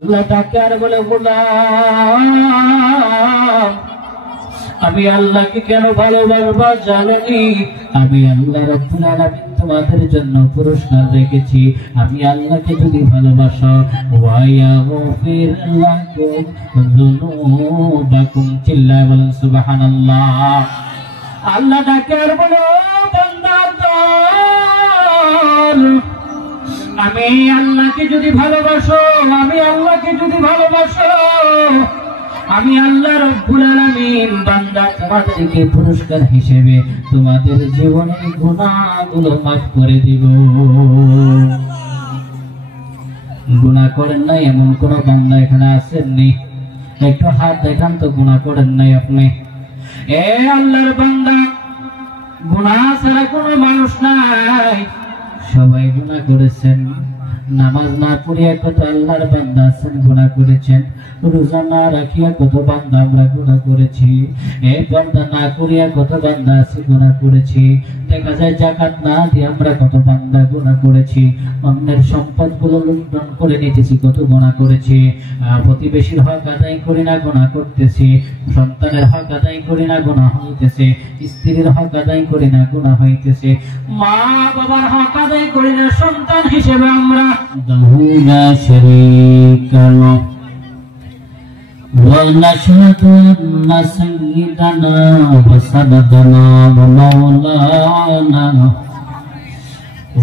আল্লাহ তাকে আর বলে গোলাম আমি আল্লাহকে কেন ভালোবাসবা জানোনি? আমি আল্লাহ রাব্বুল আলামিন তোমাদের জন্য পুরস্কার রেখেছি। আমি আল্লাহকে যদি ভালোবাসো ওয়া ইয়াগফির লাকুম যুনুবাকুম, চিল্লায় বলেন সুবহানাল্লাহ। আল্লাহ তাকে আর বলে বান্দা আমি আল্লাহকে যদি ভালোবাসো, আমি আল্লাহকে যদি ভালোবাসো, আমি আল্লাহ রাব্বুল আলামিন বান্দা তোমাদেরকে পুরস্কার হিসেবে তোমাদের জীবনের গুনাহগুলো মাফ করে দিব। গুনাহ করেন নাই এমন কোন বান্দা এখানে আছেন নি? একটু হাত দেখান তো, গুনাহ করেন নাই আপনি? এ আল্লাহর বান্দা, গুনাহ ছাড়া কোনো মানুষ নাই, সবাই গুনাহ করেছেন। নামাজ না পড়িয়া কত আল্লাহর বান্দা আছেন গুনাহ করেছেন। রোজা না রাখিয়া কত বান্দা আমরা গুনাহ করেছি। এই পর্দা না করিয়া কত বান্দা আছে গুনাহ করেছি। দেখা যায় যাকাত না দিয়ে আমরা কত বান্দা গুনাহ করেছি। অন্যের সম্পদগুলো লুণ্ঠন করে নিতেছি, কত গুনাহ করেছি। প্রতিবেশীর হক আদায় করি না, গুনাহ করতেছি। সন্তানের হক আদায় করি না, গুনাহ হইতেছে। স্ত্রীর হক আদায় করি না, গুনাহ হইতেছে। মা বাবার হক আদায় করি না, সন্তান হিসেবে আমরা লা শারীকা লাহু ونشهد أن سيدنا وسندنا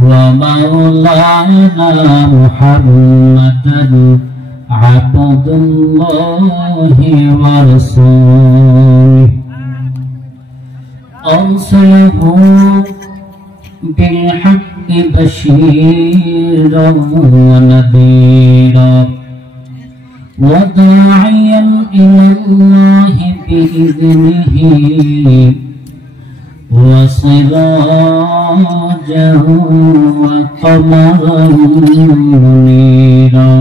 ومولانا محمدا عبد الله ورسوله أرسله بالحق بشيرا ونذيرا وداعيا إلى الله بإذنه وسراجا وقمرا منيرا.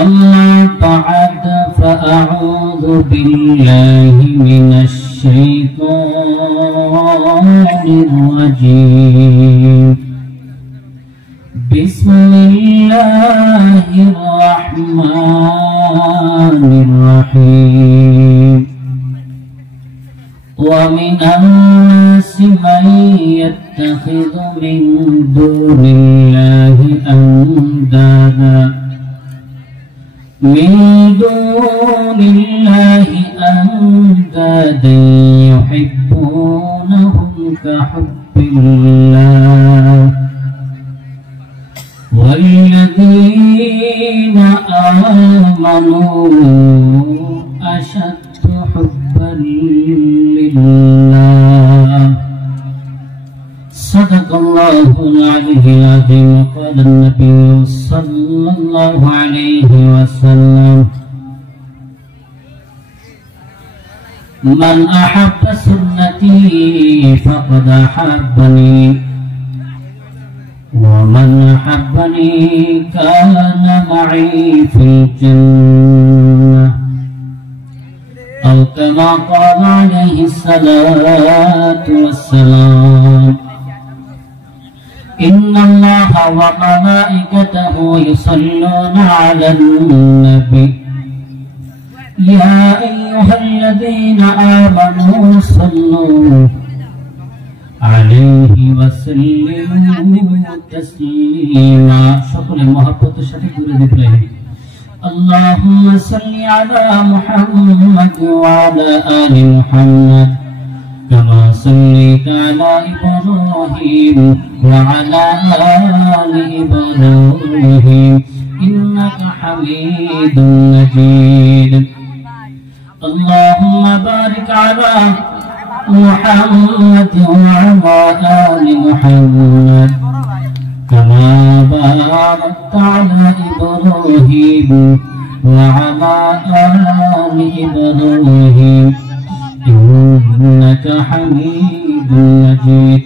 أما بعد فأعوذ بالله من الشيطان الرجيم. بسم الله الرحمن الرحيم. ومن الناس من يتخذ من دون الله أندادا يحبونهم كحب الله والذين آمنوا أشد حبا لله. صدق الله العلي العظيم. قال النبي صلى الله عليه وسلم: من أحب سنتي فقد أحبني ومن أحبني كان معي في الجنة، أو كما قال عليه الصلاة والسلام. إن الله وملائكته يصلون على النبي يا أيها الذين آمنوا صلوا عليه وسلموا تسليما. সকলে মহব্বতের সাথে ঘুরে দিতে اللهم صل على محمد وعلى آل محمد كما صليت على إبراهيم وعلى آل إبراهيم إنك حميد مجيد. اللهم بارك على محمد وعلى آل محمد كما باركت على إبراهيم وعلى آل إبراهيم إنك حميد مجيد.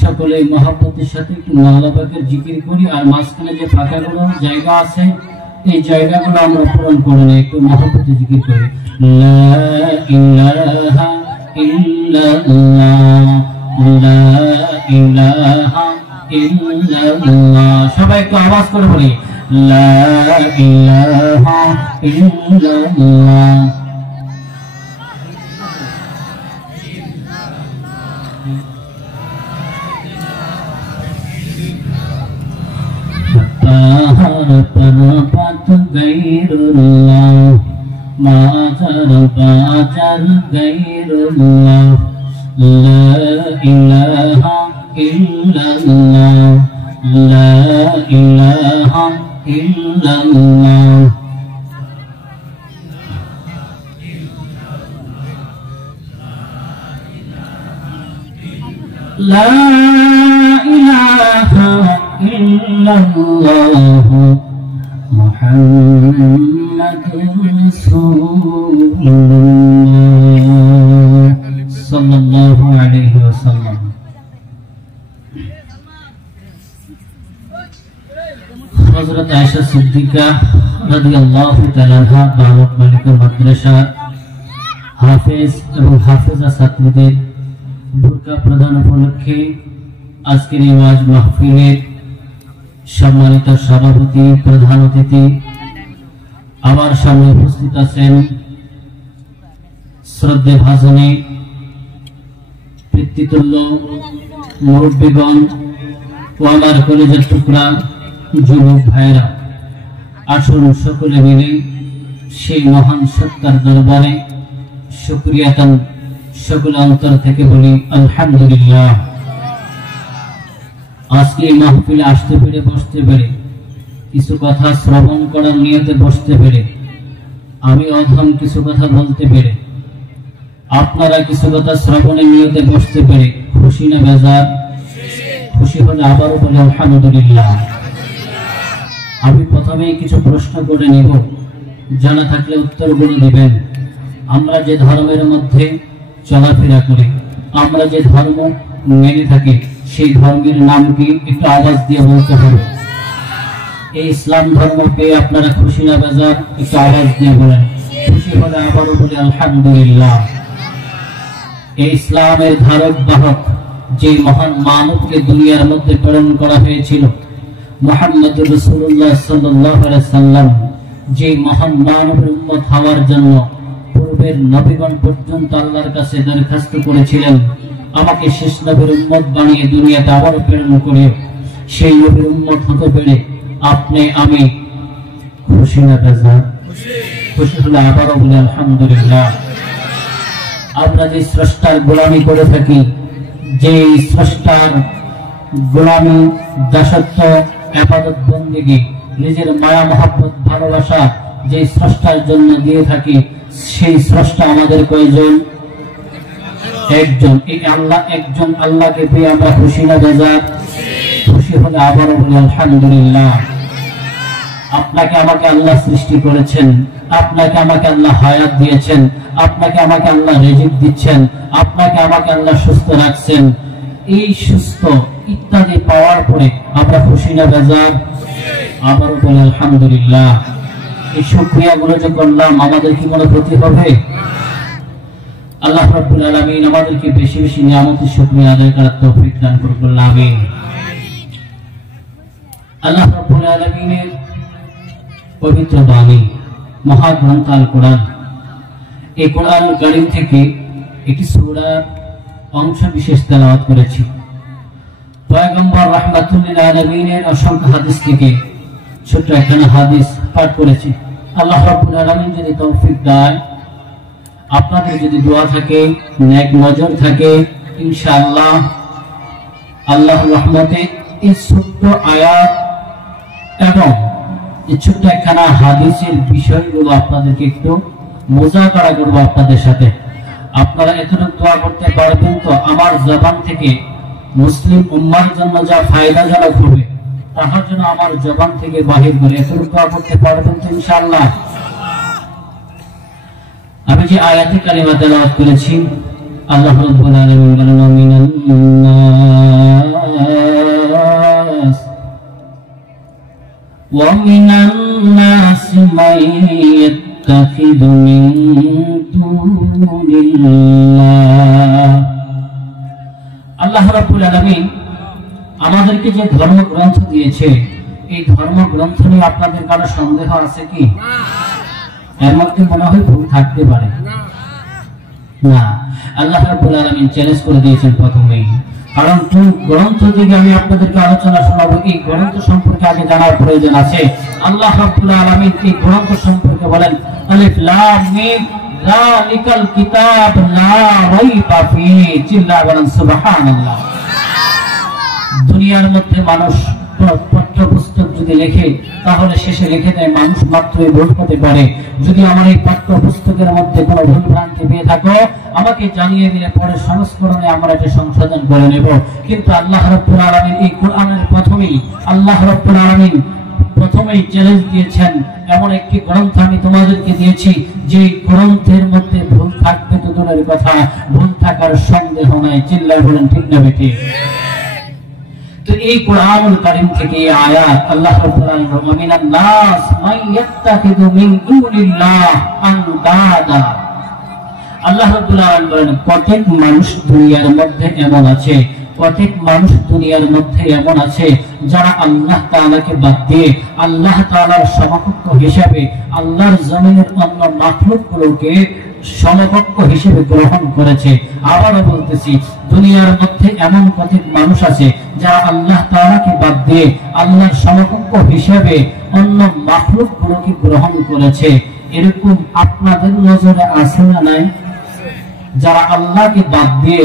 সকলে মহব্বতের সাথে একটু আল্লাহ পাকের জিকির করি। আর মাঝখানে যে ফাঁকাগুলো জায়গা আছে এই জায়গাগুলো আমরা পূরণ করে নিই, একটু মহব্বতে জিকির করি। লা ইলাহা ইল্লাল্লাহ লা ইলাহা ইল্লাল্লাহ। সবাই একটু আওয়াজ করে বলি লা ইলাহা ইল্লাল্লাহ परपत गैरुल्लाह माजर बाजर गैरुल्लाह ला इलाहा इल्लल्लाह ला इलाहा इल्लल्लाह ला इलाहा इल्लल्लाह मुहम्मदुर रसूलुल्लाह सल्लल्लाहु अलैहि वसल्लम। हज़रत आयशा सिद्दीका রাদিয়াল্লাহু তাআলা আনহা দাওয়াত মালিকুল মাদ্রাসা হাফেজ এবং হাফেজা ছাত্রীদের বুরকা প্রদান উপলক্ষে আজকের এই ওয়াজ মাহফিলের সম্মানিত সভাপতি প্রধান অতিথি আমার সামনে উপস্থিত আছেন শ্রদ্ধে ভাজনে পিতৃতুল্য মুরব্বীগণ ও আমার কলেজের টুকরা যুবক ভাইরা, আসুন সকলে মিলে সেই মহান সত্তার দরবারে শুকরিয়া তান সকল অন্তর থেকে বলি আলহামদুলিল্লাহ। আজকে এই মাহফিলে আসতে পেরে বসতে পেরে কিছু কথা শ্রবণ করার নিয়তে বসতে পেরে আমি অধম কিছু কথা বলতে পেরে আপনারা কিছু কথা শ্রবণের নিয়তে বসতে পেরে খুশি না বেজার? খুশি হলে আবারও বলে আলহামদুলিল্লাহ। আমি প্রথমেই কিছু প্রশ্ন করে নিব, জানা থাকলে উত্তরগুলো দিবেন। আমরা যে ধর্মের মধ্যে চলাফেরা করি, আমরা যে ধর্ম মেনে থাকি, সেই ধর্মের নাম কি? একটু আওয়াজ দিয়ে বলতে হবে। এই ইসলাম ধর্ম পেয়ে আপনারা খুশি না বেজার? একটু আওয়াজ দিয়ে বলেন। খুশি হলে আবারও বলে আলহামদুলিল্লাহ। এই ইসলামের ধারক বাহক যে মহান মানবকে দুনিয়ার মধ্যে প্রেরণ করা হয়েছিল, মুহাম্মদুর রাসূলুল্লাহ সাল্লাল্লাহু আলাইহি সাল্লাম, যে মহান মানবের উম্মত হওয়ার জন্য পূর্বের নবীগণ পর্যন্ত আল্লাহর কাছে দরখাস্ত করেছিলেন, আমাকে শেষ নবীর উম্মত বানিয়ে দুনিয়াতে আবার প্রেরণ করে সেই নবীর উম্মত হতে পেরে আপনি আমি খুশি না বেজার? খুশি হলে আবারও বলে আলহামদুলিল্লাহ। আমরা যে স্রষ্টার গোলামি করে থাকি, যে স্রষ্টার গোলামি, দাসত্ব, ইবাদত বন্দেগী, নিজের মায়া মহব্বত ভালোবাসা যে স্রষ্টার জন্য দিয়ে থাকি, সেই স্রষ্টা আমাদের কয়জন? একজন। এই আল্লাহ একজন আল্লাহকে পেয়ে আমরা খুশি না বেজার? খুশি হলে আবারও বলি আলহামদুলিল্লাহ। আপনাকে আমাকে আল্লাহ সৃষ্টি করেছেন, আপনাকে আমাকে আল্লাহ হায়াত দিয়েছেন, আপনাকে আমাকে আল্লাহ রিজিক দিচ্ছেন, আপনাকে আমাকে আল্লাহ সুস্থ রাখছেন। এই সুস্থ ইত্যাদি পাওয়ার পরে আমরা খুশি না বেজার? আবারও বলি আলহামদুলিল্লাহ। এই শুকরিয়া গুলো যে করলাম, আমাদের কি কোনো ক্ষতি হবে? আল্লাহ রাব্বুল আলামিন আমাদেরকে বেশি বেশি নিয়ামতের শুকরিয়া আদায় করার তৌফিক দান করুন, আমিন। আল্লাহ রাব্বুল আলামিনের পবিত্র বাণী মহাগ্রন্থ আল কোরআন, এই কোরআন কারীম থেকে একটি সূরা অংশ বিশেষ তেলাওয়াত করেছি। পয়গম্বর রাহমাতুল লিল আলামিনের অসংখ্য হাদিস থেকে ছোট্ট একখানা হাদিস পাঠ করেছি। আল্লাহ রাব্বুল আলামিন যদি তৌফিক দেয়, আপনাদের যদি দোয়া থাকে, নেক নজর থাকে, ইনশাআল্লাহ আল্লাহর রহমতে এই ছোট্ট আয়াত এবং এই ছোট্ট একখানা হাদিসের বিষয়গুলো আপনাদেরকে একটু মুযাকারা করব আপনাদের সাথে। আপনারা এতটুকু দোয়া করতে পারবেন তো আমার জবান থেকে মুসলিম উম্মার জন্য যা ফায়দাজনক হবে, তাহার জন্য আমার জবান থেকে বাহির করে এতটুকু দোয়া করতে পারবেন তো ইনশাআল্লাহ? আমি যে আয়াতে কারিমা তেলাওয়াত করেছি, আল্লাহ রাব্বুল আলামিন বলেন, মিনান নাস ওয়া মিনান নাস মান ইয়াত্তাখিযু মিন দুনিল্লাহ। আল্লাহ রাব্বুল আলামিন আমাদেরকে যে ধর্মগ্রন্থ দিয়েছে, এই ধর্মগ্রন্থ নিয়ে আপনাদের কারো সন্দেহ আছে কি? এর মধ্যে মনে হয় ভুল থাকতে পারে না। আল্লাহ রাব্বুল আলামিন চ্যালেঞ্জ করে দিয়েছেন প্রথমেই, কারণ কোন গ্রন্থ থেকে আমি আপনাদেরকে আলোচনা শোনাবো এই গ্রন্থ সম্পর্কে আগে জানার প্রয়োজন আছে। আল্লাহ রাব্বুল আলামিন এই গ্রন্থ সম্পর্কে বলেন আলিফ লাম মিম যালিকাল কিতাব লা রাইবা ফীহি, চিল্লা বলেন সুবহানাল্লাহ। দুনিয়ার মধ্যে মানুষ পাঠ্যপুস্তক যদি লেখে তাহলে শেষে লিখে দেয় মানুষ মাত্রই ভুল হতে পারে। যদি আমার এই পাঠ্যপুস্তকের মধ্যে কোনো ভুল ভ্রান্তি পেয়ে থাকো আমাকে জানিয়ে দিলে পরে সংস্করণে আমরা এটা সংশোধন করে নেব। কিন্তু আল্লাহ রাব্বুল আলামিন এই কোরআনের প্রথমেই চ্যালেঞ্জ দিয়েছেন, এমন একটি গ্রন্থ আমি তোমাদেরকে দিয়েছি যে গ্রন্থের মধ্যে ভুল থাকবে তো দূরের কথা, ভুল থাকার সন্দেহ নাই। চিল্লায় বলেন ঠিক না বেঠিক? তো এই কোরআনুল কারীম থেকে আয়াত আল্লাহ রাব্বুল আলামিন মিনান নাস মান ইয়াত্তাখিযু মিন দুনিল্লাহ আনদাদা, আল্লাহ রাব্বুল আলামিন বলেন প্রত্যেক মানুষ দুনিয়ার মধ্যে এমন আছে যারা আল্লাহ তাআলাকে বাদ দিয়ে আল্লাহ তাআলার সমকক্ষ হিসেবে আল্লাহর জমিনের অন্য মাখলুকগুলোকে সমকক্ষ হিসেবে গ্রহণ করেছে। আবারও বলতেছি, দুনিয়ার মধ্যে এমন কতক মানুষ আছে যারা আল্লাহ তাআলাকে বাদ দিয়ে আল্লাহর সমকক্ষ হিসেবে অন্য মাখলুকগুলোকে গ্রহণ করেছে। এরকম আপনাদের নজরে আছে না নাই? যারা আল্লাহকে বাদ দিয়ে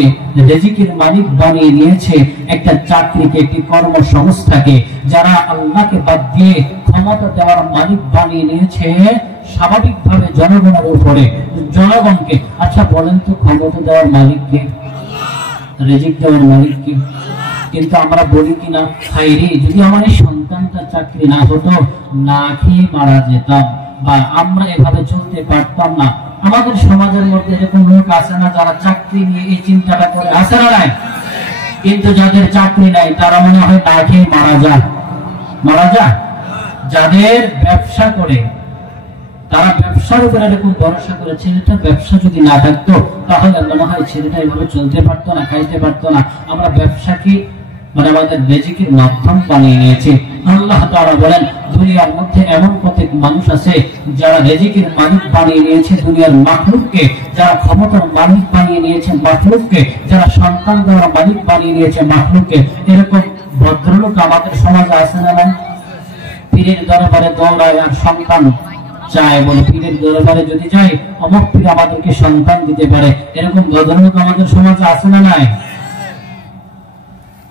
রিজিকের মালিক বানিয়ে নিয়েছে একটা চাকরিকে, একটি কর্মসংস্থাকে, যারা আল্লাহকে বাদ দিয়ে ক্ষমতা দেওয়ার মালিক বানিয়ে নিয়েছে স্বাভাবিকভাবে জনগণের উপরে, জনগণকে। আচ্ছা বলেন তো, ক্ষমতা দেওয়ার মালিক কে? রিজিক দেওয়ার মালিক কে? কিন্তু আমরা বলি কিনা, হায়রে যদি আমার এই সন্তানটা চাকরি না হতো না খেয়ে মারা যেতাম, বা আমরা এভাবে চলতে পারতাম না। আমাদের সমাজের মধ্যে এরকম লোক আছে না যারা চাকরি নিয়ে এই চিন্তাটা করে? আছে না নাই? কিন্তু যাদের চাকরি নাই তারা মনে হয় না খেয়ে মারা যায়। যাদের ব্যবসা করে তারা ব্যবসার উপরে এরকম ভরসা করে, ছেলেটা ব্যবসা যদি না থাকতো তাহলে মনে হয় ছেলেটা এভাবে চলতে পারতো না, খাইতে পারতো না। আমরা ব্যবসাকে আমাদের রিজিকের মাধ্যম বানিয়ে নিয়েছি। আল্লাহ তাআলা বলেন দুনিয়ার মধ্যে এমন কতক মানুষ আছে যারা রিজিকের মালিক বানিয়ে নিয়েছে দুনিয়ার মাখলুককে, যারা ক্ষমতার মালিক বানিয়ে নিয়েছে মাখলুককে, যারা সন্তান দেওয়ার মালিক বানিয়ে নিয়েছে মাখলুককে। এরকম ভদ্রলোক আমাদের সমাজে আছে না? পীরের দরবারে দৌড়ায় আর সন্তান চায়, বলে পীরের দরবারে যদি যাই অমুক পীর আমাদেরকে সন্তান দিতে পারে। এরকম ভদ্রলোক আমাদের সমাজে আছে না নাই?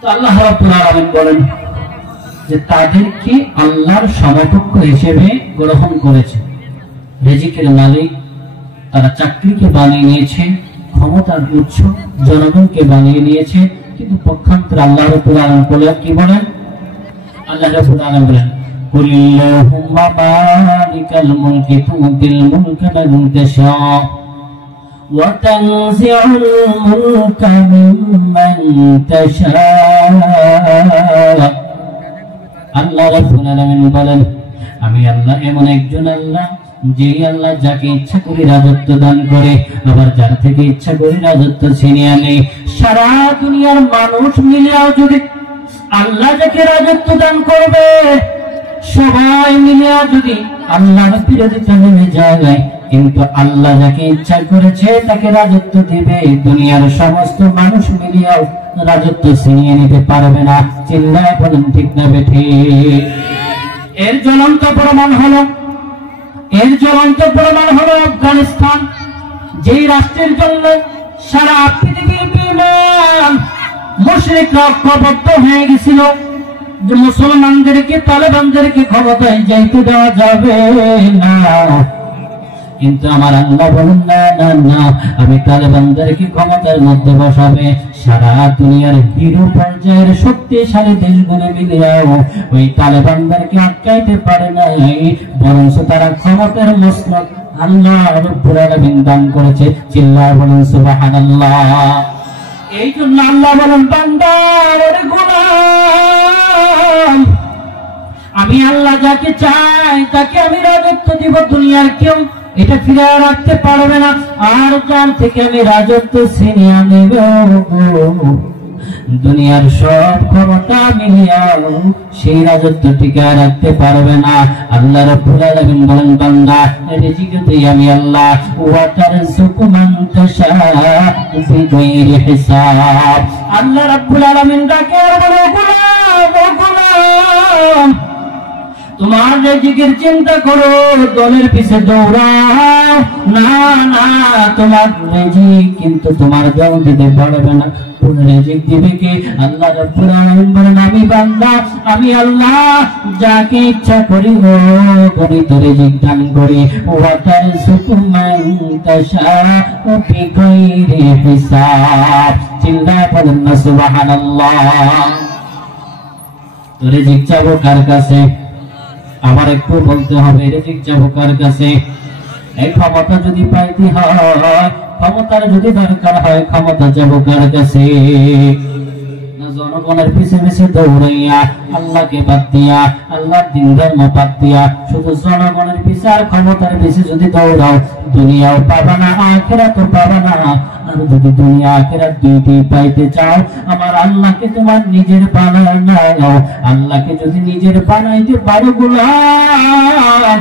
তো আল্লাহ রাব্বুল আলামিন বলেন যে তাদেরকে আল্লাহর সমকক্ষ হিসেবে গ্রহণ করেছে। রিজিকের মালিক তারা চাকরিকে বানিয়ে নিয়েছে, ক্ষমতার উৎস জনগণকে বানিয়ে নিয়েছে। কিন্তু পক্ষান্তরে আল্লাহ রাব্বুল আলামিন বলেন কি বলেন? আল্লাহ রাব্বুল আলামিন বলেন কুল্লাহুম্মা মালিকাল মুলকি তুতিল মুলকা মান তাশা ওয়া তানজিউল মুলকা মিম্মান তাশা। আল্লাহ রাব্বুল আলামিন বলেন আমি আল্লাহ এমন একজন আল্লাহ যে আল্লাহ যাকে ইচ্ছা করে রাজত্ব দান করে, আবার যার থেকে ইচ্ছা করে রাজত্ব ছিনিয়ে আনে। সারা দুনিয়ার মানুষ মিলেও যদি আল্লাহ যাকে রাজত্ব দান করবে, সবাই মিলেও যদি আল্লাহর বিরোধিতা নেমে যায়, কিন্তু আল্লাহ যাকে ইচ্ছা করেছে তাকে রাজত্ব দিবে। দুনিয়ার সমস্ত মানুষ মিলেও রাজত্ব ছিনিয়ে নিতে পারবে না। চিল্লায় বলেন ঠিক না বেঠিক? এর জ্বলন্ত প্রমাণ হলো আফগানিস্তান, যেই রাষ্ট্রের জন্য সারা পৃথিবীর বেঈমান মুশরিকরা ঐক্যবদ্ধ হয়ে গেছিল যে মুসলমানদেরকে, তালেবানদেরকে ক্ষমতায় যাইতে দেওয়া যাবে না। কিন্তু আমার আল্লাহ বলেন না না না, আমি তালেবানদেরকে ক্ষমতার মধ্যে বসাবে। সারা দুনিয়ার হিরো পর্যায়ের শক্তিশালী দেশগুলো মিলেও ওই তালেবানদেরকে আটকাইতে পারে নাই, বরং তারা ক্ষমতার মসনদ আল্লাহ রাব্বুল আলামিন দান করেছে। চিল্লায় বলেন সুবহানাল্লাহ। এই জন্য আল্লাহ বলেন বান্দা ওরে গোলাম, আমি আল্লাহ যাকে চাই তাকে আমি রাজত্ব দিব। দুনিয়ার কেউ এটা ফিরে রাখতে পারবে না। আর যার থেকে আমি রাজত্ব ছিনিয়ে নেব দুনিয়ার সব ক্ষমতা মিলিয়াও সেই রাজত্ব টিকায় রাখতে পারবে না। আল্লাহ রাব্বুল আলামিন বলেন, বান্দা রিজিক দেই আমি আল্লাহ, ওয়া তারযুকু মান তাশাউ বিগাইরি হিসাব। আল্লাহ রাব্বুল আলামিন ডাকে আর বলে, গোলাম তোমার রিজিকের চিন্তা করো, দলের পিছে দৌড়াও না, না তোমার রিজিক কিন্তু তোমার দল দিতে পারবে না। রিজিক দিবে কে? আল্লাহ রাব্বুল আলামিন বলেন, আমি বান্দা, আমি আল্লাহ যাকে ইচ্ছা করি ও গণিত রিজিক দান করি। ওয়া তারযুকু মান তাশাউ বিগাইরি হিসাব। চিল্লায়ে বলেন না সুবহানাল্লাহ। রিজিক চাবো কার কাছে? আমার একটু বলতে হবে, রিজিক চাবো কার কাছে? এই ক্ষমতা যদি পাইতে হয়, ক্ষমতার যদি দরকার হয়, ক্ষমতা চাবো কার কাছে? না জনগণের পিছে পিছে দৌড়াইয়া, আল্লাহকে বাদ দিয়া, আল্লাহর দিন ধর্ম বাদ দিয়া শুধু জনগণের পিছে আর ক্ষমতার পিছে যদি দৌড়াও, দুনিয়াও পাবা না, আখিরাতও পাবা না। আর যদি দুনিয়া আখিরাত দুইটি পাইতে চাও, আমার আল্লাহকে তোমার নিজের বানাও। আল্লাহকে যদি নিজের বানাইতে পারো গোলাম,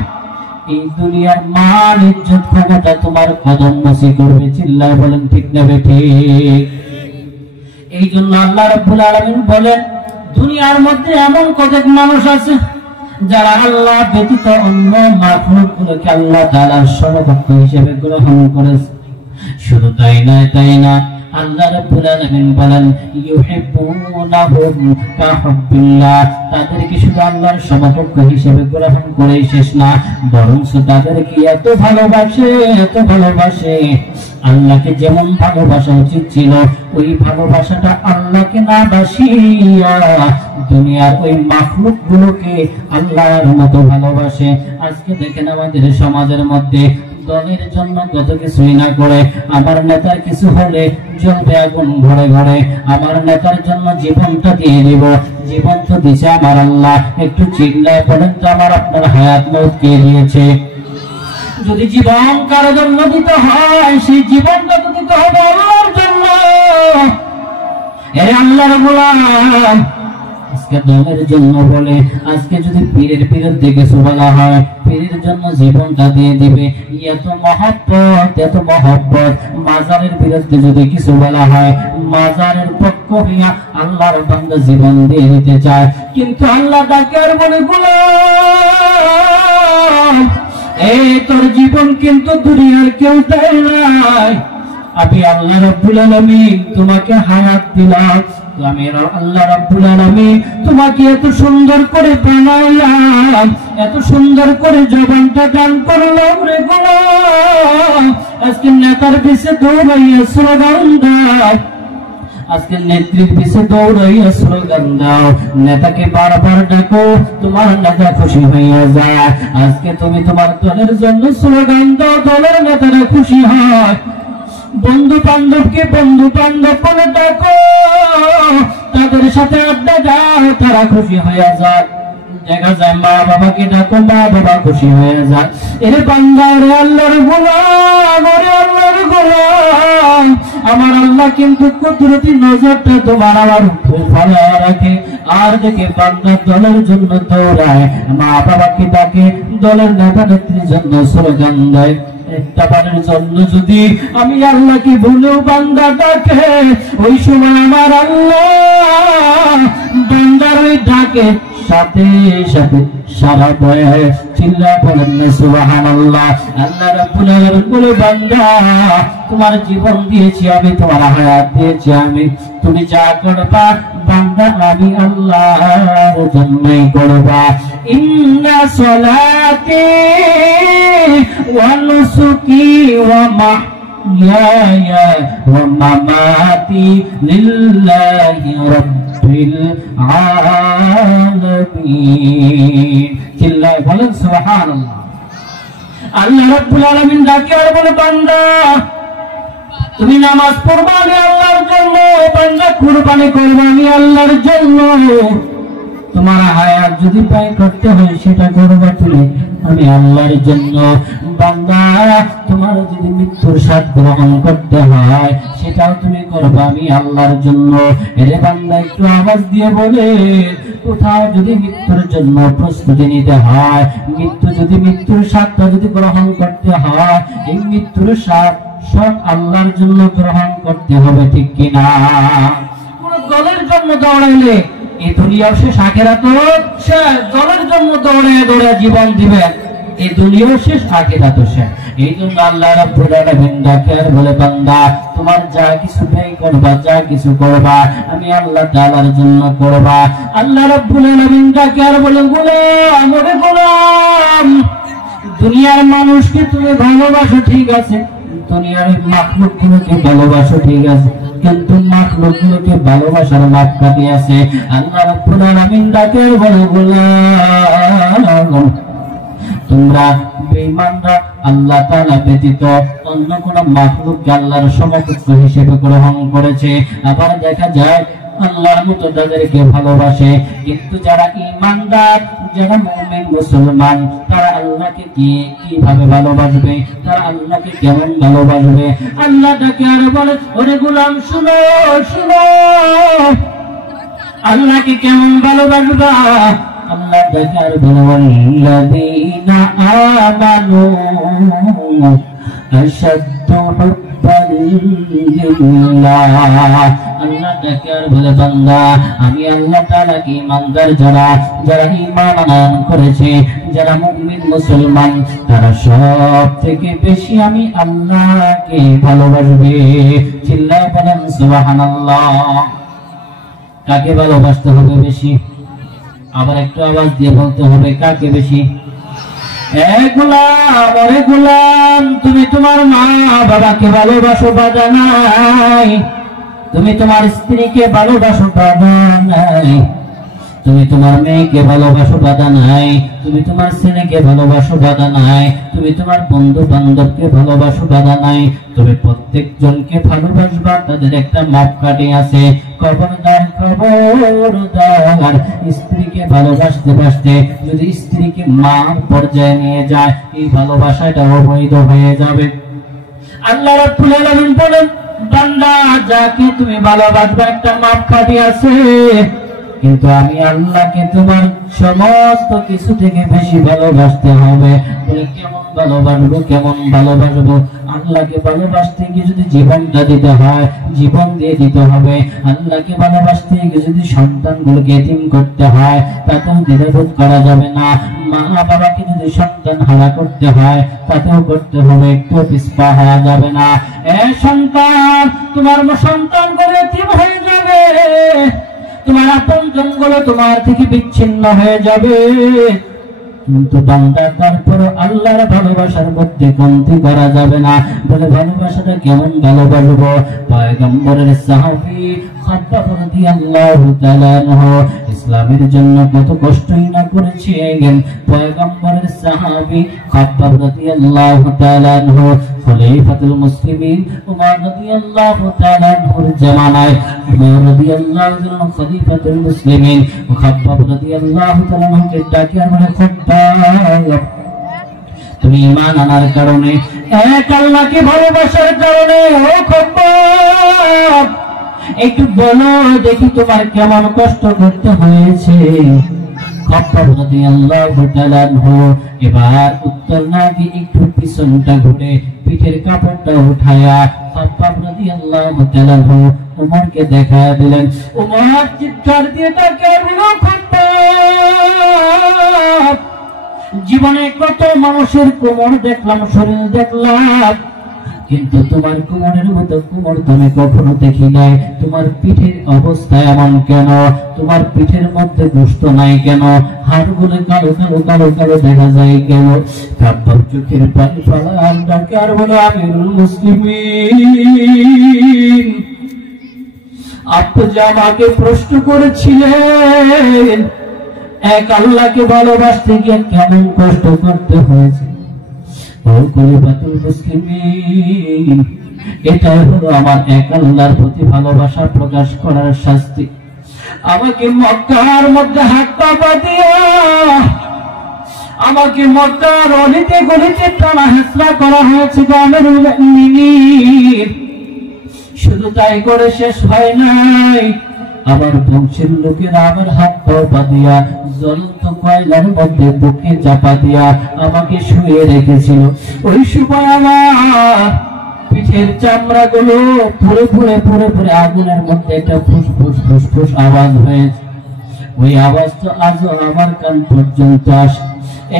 এই দুনিয়ার মান ইজ্জত ক্ষমতা তোমার কদম নসি করবে। চিল্লায় বলেন ঠিক না বেঠিক? এই জন্য আল্লাহ রাব্বুল আলামিন বলেন, দুনিয়ার মধ্যে এমন কতক মানুষ আছে যারা আল্লাহ ব্যতীত অন্য মাখলুকগুলোকে আল্লাহ তাআলার সমকক্ষ হিসেবে গ্রহণ করেছে। শুধু তাই না, আল্লাহ রাব্বুল আলামিন বলেন, ইউহিব্বুনাহুম কাহুব্বিল্লাহ, তাদেরকে শুধু আল্লাহর সমকক্ষ হিসেবে গ্রহণ করেই শেষ না, বরং তাদেরকে এত ভালোবাসে আল্লাহকে যেমন ভালোবাসা উচিত ছিল, ওই ভালোবাসাটা আল্লাহকে না বাসিয়া দুনিয়ার ওই মাখলুক গুলোকে আল্লাহর মতো ভালোবাসে। আজকে দেখেন আমাদের সমাজের মধ্যে দলের জন্য কত কিছুই না করে, আমার নেতার কিছু হলে জ্বলবে আগুন ঘরে ঘরে, আমার নেতার জন্য জীবনটা দিয়ে দিব। জীবন তো দিছে আমার আল্লাহ। একটু চিল্লায় পড়েন তো, আমার আপনার হায়াত মউত কে দিয়েছে? যদি জীবন কারো জন্য দিতে হয়, সেই জীবনটা তো দিতে হবে আল্লাহর জন্য। এরে আল্লাহর গোলাম, আজকে দলের জন্য বলে, আজকে যদি পীরের বিরুদ্ধে কিছু বলা হয়, পীরের জন্য জীবনটা দিয়ে দিবে। এত মহব্বত। মাজারের বিরুদ্ধে যদি কিছু বলা হয়, মাজারের পক্ষ হইয়া আল্লাহর বান্দা জীবন দিয়ে দিতে চায়। কিন্তু আল্লাহ ডাকে আর বলে, গোলাম এই তোর জীবন কিন্তু দুনিয়ার কেউ দেয় নাই, আমি আল্লাহ রাব্বুল আলামিন তোমাকে হায়াত দিলাম। আমি আল্লাহ রাব্বুল আলামিন তোমাকে এত সুন্দর করে বানাইলাম, এত সুন্দর করে জবানটা দান করলাম রে গোলাম। আজকে নেতার পিছে দৌড়াইয়া স্লোগান দাও, আজকে নেত্রীর পিছে দৌড়াইয়া স্লোগান দাও, নেতাকে বারবার ডাকো, তোমার নেতা খুশি হইয়া যায়। আজকে তুমি তোমার দলের জন্য স্লোগান দাও, দলের নেতারা খুশি হয়। বন্ধু বান্ধবকে বন্ধু বান্ধব বলে ডাকো, তাদের সাথে আড্ডা দাও, তারা খুশি হয়ে যায়। দেখা যায় মা বাবাকে ডাকো, মা বাবা খুশি হয়ে যায়। এর বান্দা রে আল্লাহর গোলাম, আমার আল্লাহ কিন্তু কুদরতি নজরটা তোমার আমার উপরে ফেলা রাখে। আর দেখে বান্দা দলের জন্য দৌড়ায়, মা বাবাকে ডাকে, দলের নেতা নেত্রীর জন্য স্লোগান দেয়। একটা বারের জন্য যদি আমি আল্লাহকে ভুলেও বান্দা ডাকে, ওই সময় আমার আল্লাহ বান্দার ওই ডাকে সাথে সাথে সারা বয়ে। চিল্লা বলেন সুবহানাল্লাহ। আল্লাহ রাব্বুল আলামিন বলে, বান্দা তোমার জীবন দিয়েছি আমি, তোমার হায়াত দিয়েছি আমি, তুমি যা করবা বান্দা আমি আল্লাহর জন্যই করবা। ইন্না সলাতি ওয়া নুসুকি ওয়া মাহইয়ায়া ওয়া মামাতি লিল্লাহি রাব্বিল আলামিন। চিল্লায় বলেন সুবহানাল্লাহ। আল্লাহ রাব্বুল আলামিন ডাকে আর বলে, বান্দা তুমি নামাজ পড়বা আমি আল্লাহর জন্য, বান্দা কুরবানি করবা আমি আল্লাহর জন্য। তোমার হায়াত যদি ব্যয় করতে হয় সেটা করবা তুমি, আমি আল্লাহর জন্য। বান্দা তোমার যদি মৃত্যুর স্বাদ গ্রহণ করতে হয় সেটাও তুমি করবা আমি আল্লাহর জন্য। এরে বান্দা একটু আওয়াজ দিয়ে বলে, কোথাও যদি মৃত্যুর জন্য প্রস্তুতি নিতে হয়, মৃত্যুর স্বাদটা যদি গ্রহণ করতে হয়, এই মৃত্যুর স্বাদ সব আল্লাহর জন্য গ্রহণ করতে হবে, ঠিক কিনা? কোন দলের জন্য দৌড়াইলে এই দুনিয়াও শেষ, আখিরাতও শেষ। দলের জন্য দৌড়ে দৌড়ে জীবন দিবেন, এই দুনিয়াও শেষ, আখিরাতও শেষ। এই জন্য আল্লাহ রাব্বুল আলামিন ডাকে আর বলে, বান্দা তোমার যা কিছু ব্যয় করবা, যা কিছু করবা আমি আল্লাহ তাআলার জন্য করবা। আল্লাহ রাব্বুল আলামিন ডাকে আর বলে, গোলাম ওরে গোলাম, দুনিয়ার মানুষকে তুমি ভালোবাসো ঠিক আছে, দুনিয়ার মাখলুকগুলোকে ভালোবাসো ঠিক আছে, কিন্তু মাখলুকগুলোকে ভালোবাসার মাপকাঠি আছে। আল্লাহ রাব্বুল আলামিন ডাকে বলে, গোলাম তোমরা বেঈমানরা আল্লাহ তাআলা ব্যতীত অন্য কোন মাখলুককে আল্লাহর সমকক্ষ হিসেবে গ্রহণ করেছে। আবার দেখা যায় আল্লাহর মতো তাদেরকে ভালোবাসে, কিন্তু যারা ঈমানদার, যারা মুমিন মুসলমান, তারা আল্লাহকে কিভাবে ভালোবাসবে, তারা আল্লাহকে কেমন ভালোবাসবে? আল্লাহ তাকে আর বলে, ওরে গোলাম শুনো শুনো, আল্লাহকে কেমন ভালোবাসবা? আল্লাহ তাকে আর বলে, ওয়াল্লাযীনা আমানু আশাদ্দু হুব্বান লিল্লাহ। আল্লাহ তাকে আর বলে, বান্দা আমি আল্লাহ তাআলাকে ঈমানদার যারা ঈমান আনয়ন করেছে, যারা মুমিন মুসলমান, তারা সব থেকে বেশি আমি আল্লাহকে ভালোবাসবে। চিল্লায়ে বলেন সুবহানাল্লাহ। কাকে ভালোবাসতে হবে বেশি? আবার একটু আওয়াজ দিয়ে বলতে হবে, কাকে বেশি? গোলাম, তুমি তোমার মা বাবাকে ভালোবাসো, বাধা নাই। তুমি তোমার স্ত্রীকে ভালোবাসো, বাধা নাই। তুমি তোমার মেয়েকে ভালোবাসো, বাধা নাই। তুমি তোমার ছেলেকে ভালোবাসো, বাধা নাই। তুমি তোমার বন্ধু বান্ধবকে ভালোবাসো, বাধা নাই। তুমি প্রত্যেকজনকে ভালোবাসবা, তাদের একটা মাপকাঠি আছে। খবরদার খবরদার, স্ত্রীকে ভালোবাসতে বাসতে যদি স্ত্রীকে মার পর্যায়ে নিয়ে যায়, এই ভালোবাসাটা অবৈধ হয়ে যাবে। আল্লাহ রাব্বুল আলামিন বলেন, বান্দা যাকে তুমি ভালোবাসবা একটা মাপকাঠি আছে, কিন্তু আমি আল্লাহকে তোমার সমস্ত কিছু থেকে বেশি ভালোবাসতে হবে। বলে কেমন ভালোবাসবো, কেমন ভালোবাসবো? আল্লাহকে ভালোবাসতে গিয়ে যদি জীবনটা দিতে হয়, জীবন দিয়ে দিতে হবে। আল্লাহকে ভালোবাসতে গিয়ে যদি সন্তানগুলোকে এতিম করতে হয়, তাতেও দ্বিধাবোধ করা যাবে না। মা বাবাকে যদি সন্তান হারা করতে হয়, তাতেও করতে হবে, একটু পিছপা হওয়া যাবে না। সন্তান, তোমার সন্তান করে এতিম হয়ে যাবে, তোমার আপনজন গুলো তোমার থেকে বিচ্ছিন্ন হয়ে যাবে, কিন্তু বান্দা তারপর আল্লাহর ভালোবাসার মধ্যে কমতি করা যাবে না। বলে ভালোবাসাটা কেমন ভালোবাসবো? পয়গম্বরের সাহাবী খাব্বাব রাদিয়াল্লাহু তাআলা আনহু ইসলামের জন্য কত কষ্টই না করেছেন। পয়গম্বরের সাহাবী খাব্বাব রাদিয়াল্লাহু তাআলা আনহু খলিফাতুল মুসলিমিন উমর রাদিয়াল্লাহু তাআলা আনহুর জামানায়, উমর রাদিয়াল্লাহু তাআলা খলিফাতুল মুসলিমিন খাব্বাব রাদিয়াল্লাহু তাআলা আনহুকে ডাকে বলে, খাব্বাব তুমি ঈমান আনার কারণে, এক আল্লাহকে ভালোবাসার কারণে, ও খাব্বাব একটু বলো দেখি তোমার কেমন কষ্ট করতে হয়েছে। খাব্বাব রাদিয়াল্লাহু তাআলা আনহু এবার উত্তর না দিয়ে একটু পিছনটা ঘুরে পিঠের কাপড়টা উঠায়া খাব্বাব রাদিয়াল্লাহু তাআলা আনহু উমরকে দেখায়া দিলেন। উমর চিৎকার দিয়ে ডাকে দিল, খাব্বাব জীবনে কত মানুষের কোমর দেখলাম, শরীর দেখলাম, কিন্তু তোমার কোমরের মতো কোমর তুমি কখনো দেখি নাই। তোমার পিঠের অবস্থা এমন কেন? তোমার পিঠের মধ্যে গোশত নাই কেন? হাড়গুলো কালো কালো কালো কালো দেখা যায় কেন? খাব্বাব চোখের পানি ফেলার ডাকে আর বলে, আমিরুল মুসলিমিন আপনি যে আমাকে প্রশ্ন করেছিলেন এক আল্লাহকে ভালোবাসতে গিয়ে কেমন কষ্ট করতে হয়েছে, এটা হলো আমার এক আল্লাহর প্রতি ভালোবাসা প্রকাশ করার শাস্তি। আমাকে মক্কার মধ্যে হাত পা দিয়া আমাকে মক্কার অলিতে গলিতে টানা হেঁচড়া করা হয়েছে গ্রামের মুমিনিন। শুধু তাই করে শেষ হয় নাই, আমার বংশের লোকেরা আমার হাত পাও বাঁধিয়া জ্বলন্ত কয়লার মধ্যে বুকে চাপা দিয়া আমাকে শুয়ে রেখেছিল। ওই সময় আমার পিঠের চামড়া গুলো পুড়ে পুড়ে পুড়ে পুড়ে আগুনের মধ্যে একটা ফুসফুস ফুসফুস আওয়াজ হয়েছে। ওই আওয়াজ তো আজও আমার কান পর্যন্ত আসে।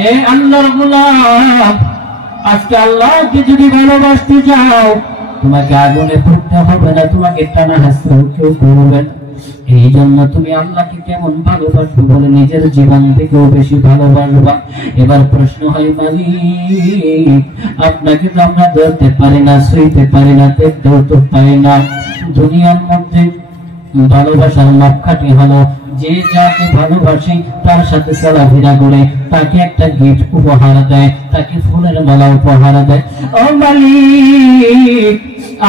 এ আল্লাহর গোলাম, আজকে আল্লাহকে যদি ভালোবাসতে চাও, তোমাকে আগুনে পড়তে হবে না, তোমাকে টানা হেঁচড়া কেউ করবে না। এই জন্য তুমি আল্লাহকে কেমন ভালোবাসো বলে নিজের জীবন থেকেও বেশি ভালোবাসবা। এবার প্রশ্ন হয়, মালিক আপনাকে তো আমরা ধরতে পারি না, সইতে পারি না, দেখতেও তো পারি না। দুনিয়ার মধ্যে ভালোবাসার মাপকাঠি হলো যে যাকে ভালোবাসে তার সাথে চলাফেরা করে, তাকে একটা গিফট উপহার দেয়, তাকে ফুলের মালা উপহার দেয়। ও মালিক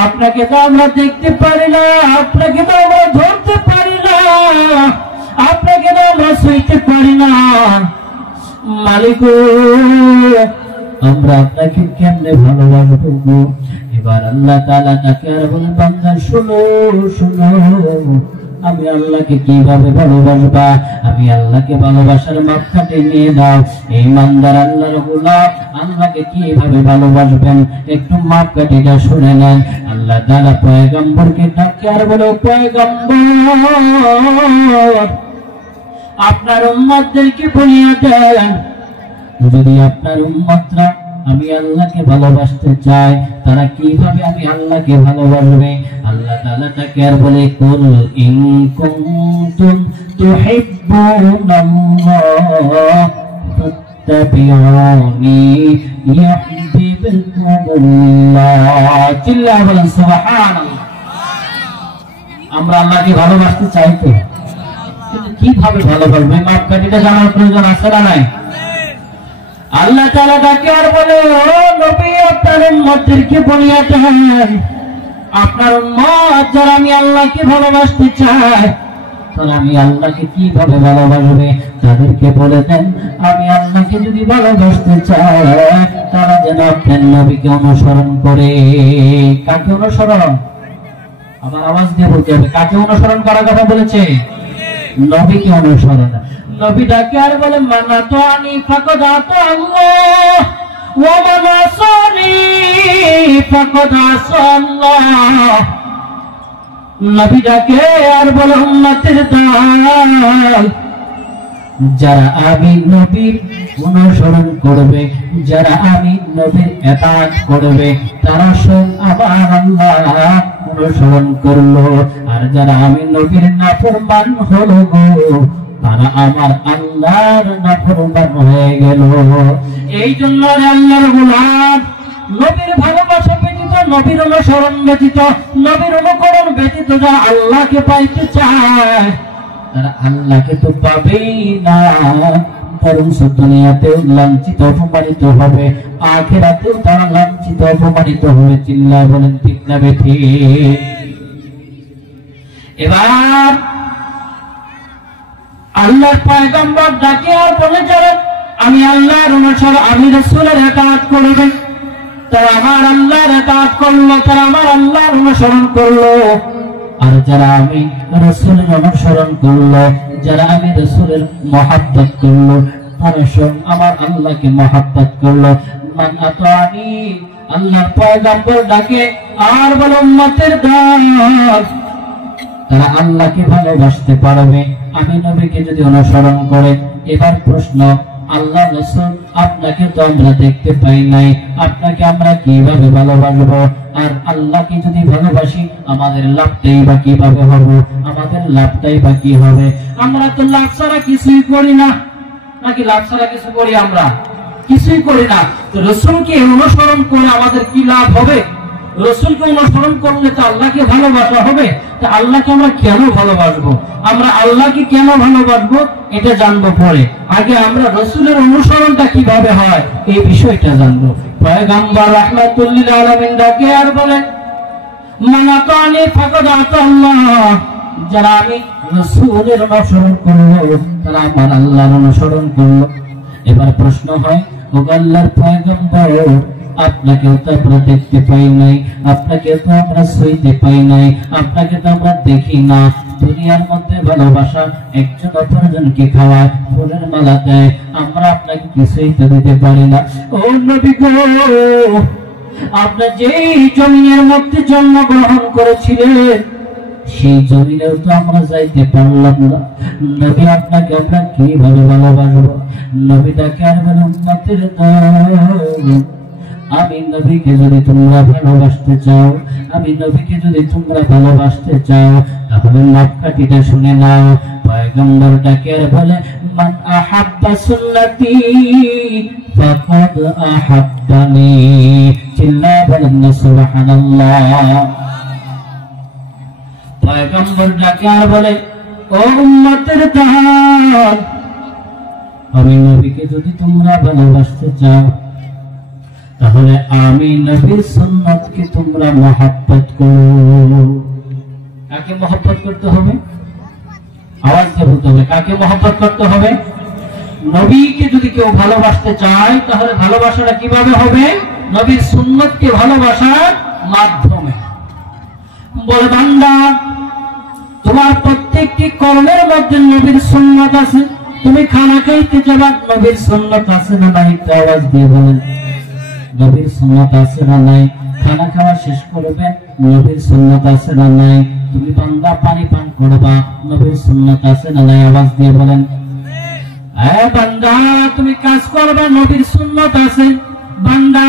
আপনাকে তো আমরা দেখতে পারি না, আপনাকে তো আমরা ধরতে পারি না, আপনাকে তো আমরা সইতে পারি না। মালিক আমরা আপনাকে কেমনে ভালোবাসবো? এবার আল্লাহ তাআলা তাকে আর বলেন, বান্দা শোনো শোনো, আমি আল্লাহকে কিভাবে ভালোবাসবা, আমি আল্লাহকে ভালোবাসার মাপকাঠি নিয়ে দাও। এই বান্দার আল্লাহর গোলাম আল্লাহকে কিভাবে ভালোবাসবেন একটু মাপকাঠিটা শুনে নেন। আল্লাহ তাআলা পয়গম্বরকে ডাকে আর বলে, পয়গম্বর আপনার উম্মতদেরকে বলিয়া দেন, যদি আপনার উম্মতরা আমি আল্লাহকে ভালোবাসতে চাই, তারা কিভাবে আমি আল্লাহকে ভালোবাসবে? আল্লাহ তাআলা তাকে আর বলে, কুল ইন কুনতুম তুহিব্বুনাল্লাহ ফাত্তাবিউনি ইউহিব্বুকুমুল্লাহ। চিল্লায়ে বলেন সুবহানাল্লাহ। আমরা আল্লাহকে ভালোবাসতে চাই তো, কিন্তু কিভাবে ভালোবাসবো এই মাপকাঠিটা জানার প্রয়োজন আছে না নাই? আল্লাহ তাআলা ডাকে আর বলে, ও নবী আপনার উম্মতদেরকে বলিয়া দেন, আপনার উম্মত যারা আমি আল্লাহকে ভালোবাসতে চাই, তারা আমি আল্লাহকে কিভাবে ভালোবাসবে তাদেরকে বলে দেন, আমি আল্লাহকে যদি ভালোবাসতে চাই তারা যেন আপনার নবীকে অনুসরণ করে। কাকে অনুসরণ? আমার আওয়াজ দিয়ে বলতে হবে, কাকে অনুসরণ করার কথা বলেছে? নবীকে অনুসরণ। নবী ডাকে আর বলে, মানাতানি ফাকাদ আতাল্লাহ ওয়া মান আসানি ফাকাদ আসাল্লাহ। নবী ডাকে আর বলে, উম্মতের দল যারা আমি নবীর অনুসরণ করবে, যারা আমি নবীর ইতাআত করবে, তারা সব আমার আল্লাহ অনুসরণ করলো। আর যারা আমি নবীর নাফরমান হলো গো, তারা আমার আল্লাহর নাফরমান হয়ে গেল। এই জন্য আল্লাহর গোলাম নবীর ভালোবাসা ব্যতীত, নবীর অনুসরণ ব্যতীত, নবীর অনুকরণ ব্যতীত যারা আল্লাহকে পাইতে চায়, তারা আল্লাহকে তো পাবেই না, বরং দুনিয়াতেও লাঞ্ছিত অপমানিত হবে, আখিরাতেও তারা লাঞ্ছিত অপমানিত হবে। চিল্লায়ে বলেন ঠিক না বেঠিক? এবার আল্লাহর পয়গম্বর ডাকে আর বলে, যারা আমি আল্লাহর অনুসরণ, আমি রাসূলের ইতাআত করবে, তারা আমার আল্লাহর ইতাআত করলো, তারা আমার আল্লাহর অনুসরণ করলো। আর যারা আমি রাসূলের অনুসরণ করলো, যারা আমি রাসূলের মহব্বত করলো, তারা সব আমার আল্লাহকে মহব্বত করলো। মান আতানি, আল্লাহর পয়গম্বর ডাকে আর বলে, উম্মতের দল তারা আল্লাহকে ভালোবাসতে পারবে আমি নবীকে যদি অনুসরণ করে। এবার প্রশ্ন, আল্লাহ রাসূল আপনাকে তো আমরা দেখতে পাই নাই, আপনাকে আমরা কিভাবে ভালোবাসবো? আর আল্লাহকে যদি ভালোবাসি আমাদের লাভটাই বা কিভাবে হবে? আমাদের লাভটাই বা কি হবে? আমরা তো লাভ ছাড়া কিছুই করি না, নাকি লাভ ছাড়া কিছু করি? আমরা কিছুই করি না। তো রাসূলকে অনুসরণ করে আমাদের কি লাভ হবে? রাসূলকে অনুসরণ করলে তো আল্লাহকে ভালোবাসা হবে। তা আল্লাহকে আমরা কেন ভালোবাসবো? আমরা আল্লাহকে কেন ভালোবাসবো এটা জানবো পরে। আগে আমরা রাসূলের অনুসরণটা কিভাবে হয় এই বিষয়টা জানবো। পয়গম্বর রাহমাতুল লিল আলামিন ডাকে আর বলেন, মান আতানি ফাকাদ আতাল্লাহ, যারা আমি রাসূলের অনুসরণ করলো তারা আমার আল্লাহর অনুসরণ করলো। এবার প্রশ্ন হয়, ও আল্লাহর পয়গম্বর, আপনাকেও তো আমরা দেখতে পাই নাই, আপনাকে তো আমরা সইতে পাই নাই, আপনাকে তো আমরা দেখি না। দুনিয়ার মধ্যে ভালোবাসা, একজন অপরজনকে খাওয়ায়, ফুলের মালা দেয়, আমরা আপনাকে কিছুই তো দিতে পারি না। ও নবী গো, আপনি যেই জমিনের মধ্যে জন্মগ্রহণ করেছিলেন সেই জমিনেও তো আমরা যাইতে পারলাম না। নবী, আপনাকে আমরা কিভাবে ভালোবাসবো? নবীটাকে আর বলে, উম্মতের দল, আমি নবীকে যদি তোমরা ভালোবাসতে চাও, আমি নবীকে যদি তোমরা ভালোবাসতে চাও, তাহলে মাপকাঠিটা শুনে নাও। পয়গম্বর ডাকে আর বলে, মান আহাব্বা সুন্নতি ফাকাদ আহাব্বানি। চিল্লা বলেন না সুবহানাল্লাহ। পয়গম্বর ডাকে আর বলে, ও উম্মতের দল, আমি নবীকে যদি তোমরা ভালোবাসতে চাও, তাহলে আমি নবীর সুন্নাতকে তোমরা মহব্বত করো। কাকে মহব্বত করতে হবে? আওয়াজ দিয়ে বলতে হবে, কাকে মহব্বত করতে হবে? নবীকে যদি কেউ ভালোবাসতে চায়, তাহলে ভালোবাসাটা কিভাবে হবে? নবীর সুন্নাতকে ভালোবাসার মাধ্যমে। বলে, বান্দা, তোমার প্রত্যেকটি কর্মের মধ্যে নবীর সুন্নাত আছে। তুমি খানা খাইতে যাবা, নবীর সুন্নাত আছে না নাই? আওয়াজ দিয়ে বলেন, নবীর সুন্নাত আছে না নাই? খানা খাওয়া শেষ করবেন, নবীর সুন্নাত আছে না নাই? তুমি বান্দা পানি পান করবা, নবীর সুন্নাত আছে না নাই? আওয়াজ দিয়ে বলেন। বান্দা, তুমি কাজ করবা, নবীর সুন্নাত আছে। বান্দা,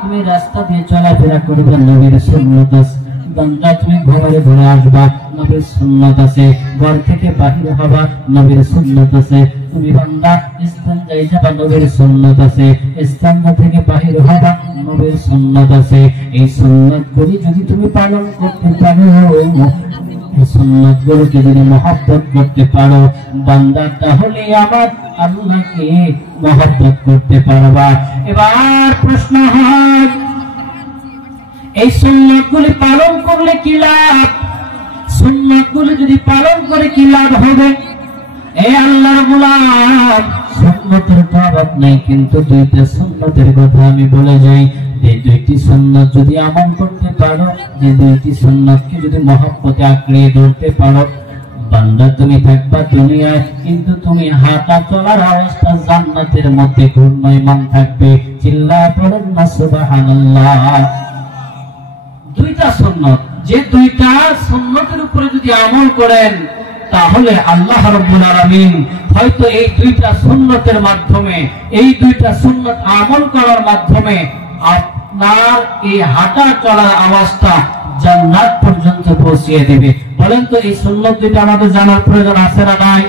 তুমি রাস্তা দিয়ে চলাফেরা করবে, নবীর সুন্নাত আছে। বান্দা, তুমি ঘরে ঘরে আসবা, নবীর সুন্নাত আছে। ঘর থেকে বাহির হবা, নবীর সুন্নাত আছে। তুমি বান্দা ইস্তেঞ্জায় যাবা, নবীর সুন্নাত আছে। ইস্তেঞ্জা থেকে বাহির হবা, নবীর সুন্নাত আছে। এই সুন্নাতগুলি যদি তুমি পালন করতে পারো, এই সুন্নাতগুলোকে যদি মহব্বত করতে পারো, বান্দা, তাহলে আমার আল্লাহকে মহব্বত করতে পারবা। এবার প্রশ্ন হয়, এই সুন্নাতগুলি পালন করলে কি লাভ? সুন্নাতগুলি যদি পালন করে কি লাভ হবে? এই আল্লাহর গোলাম, সুন্নতের দাওয়াত নেই, কিন্তু দুইটা সুন্নতের কথা আমি বলে যাই। এই দুইটি সুন্নাত যদি আমল করতে পারো, যে দুইটি সুন্নাতকে যদি মহব্বতে আঁকড়ে ধরতে পারো, বান্দা, তুমি থাকবা দুনিয়ায়, কিন্তু তুমি হাঁটা চলার অবস্থা জান্নাতের মধ্যে ঘূর্ণয়মান থাকবে। চিল্লায়ে পড়েন না সুবহানাল্লাহ। দুইটা সুন্নাত, যে দুইটা সুন্নতের উপরে যদি আমল করেন, তাহলে আল্লাহ রাব্বুল আলামিন হয়তো এই দুইটা সুন্নতের মাধ্যমে, এই দুইটা সুন্নাত আমল করার মাধ্যমে আপনার এই হাঁটা চলার অবস্থা জান্নাত পর্যন্ত পৌঁছিয়ে দিবে। বলেন তো, এই সুন্নাত দুইটা আমাদের জানার প্রয়োজন আছে না নাই?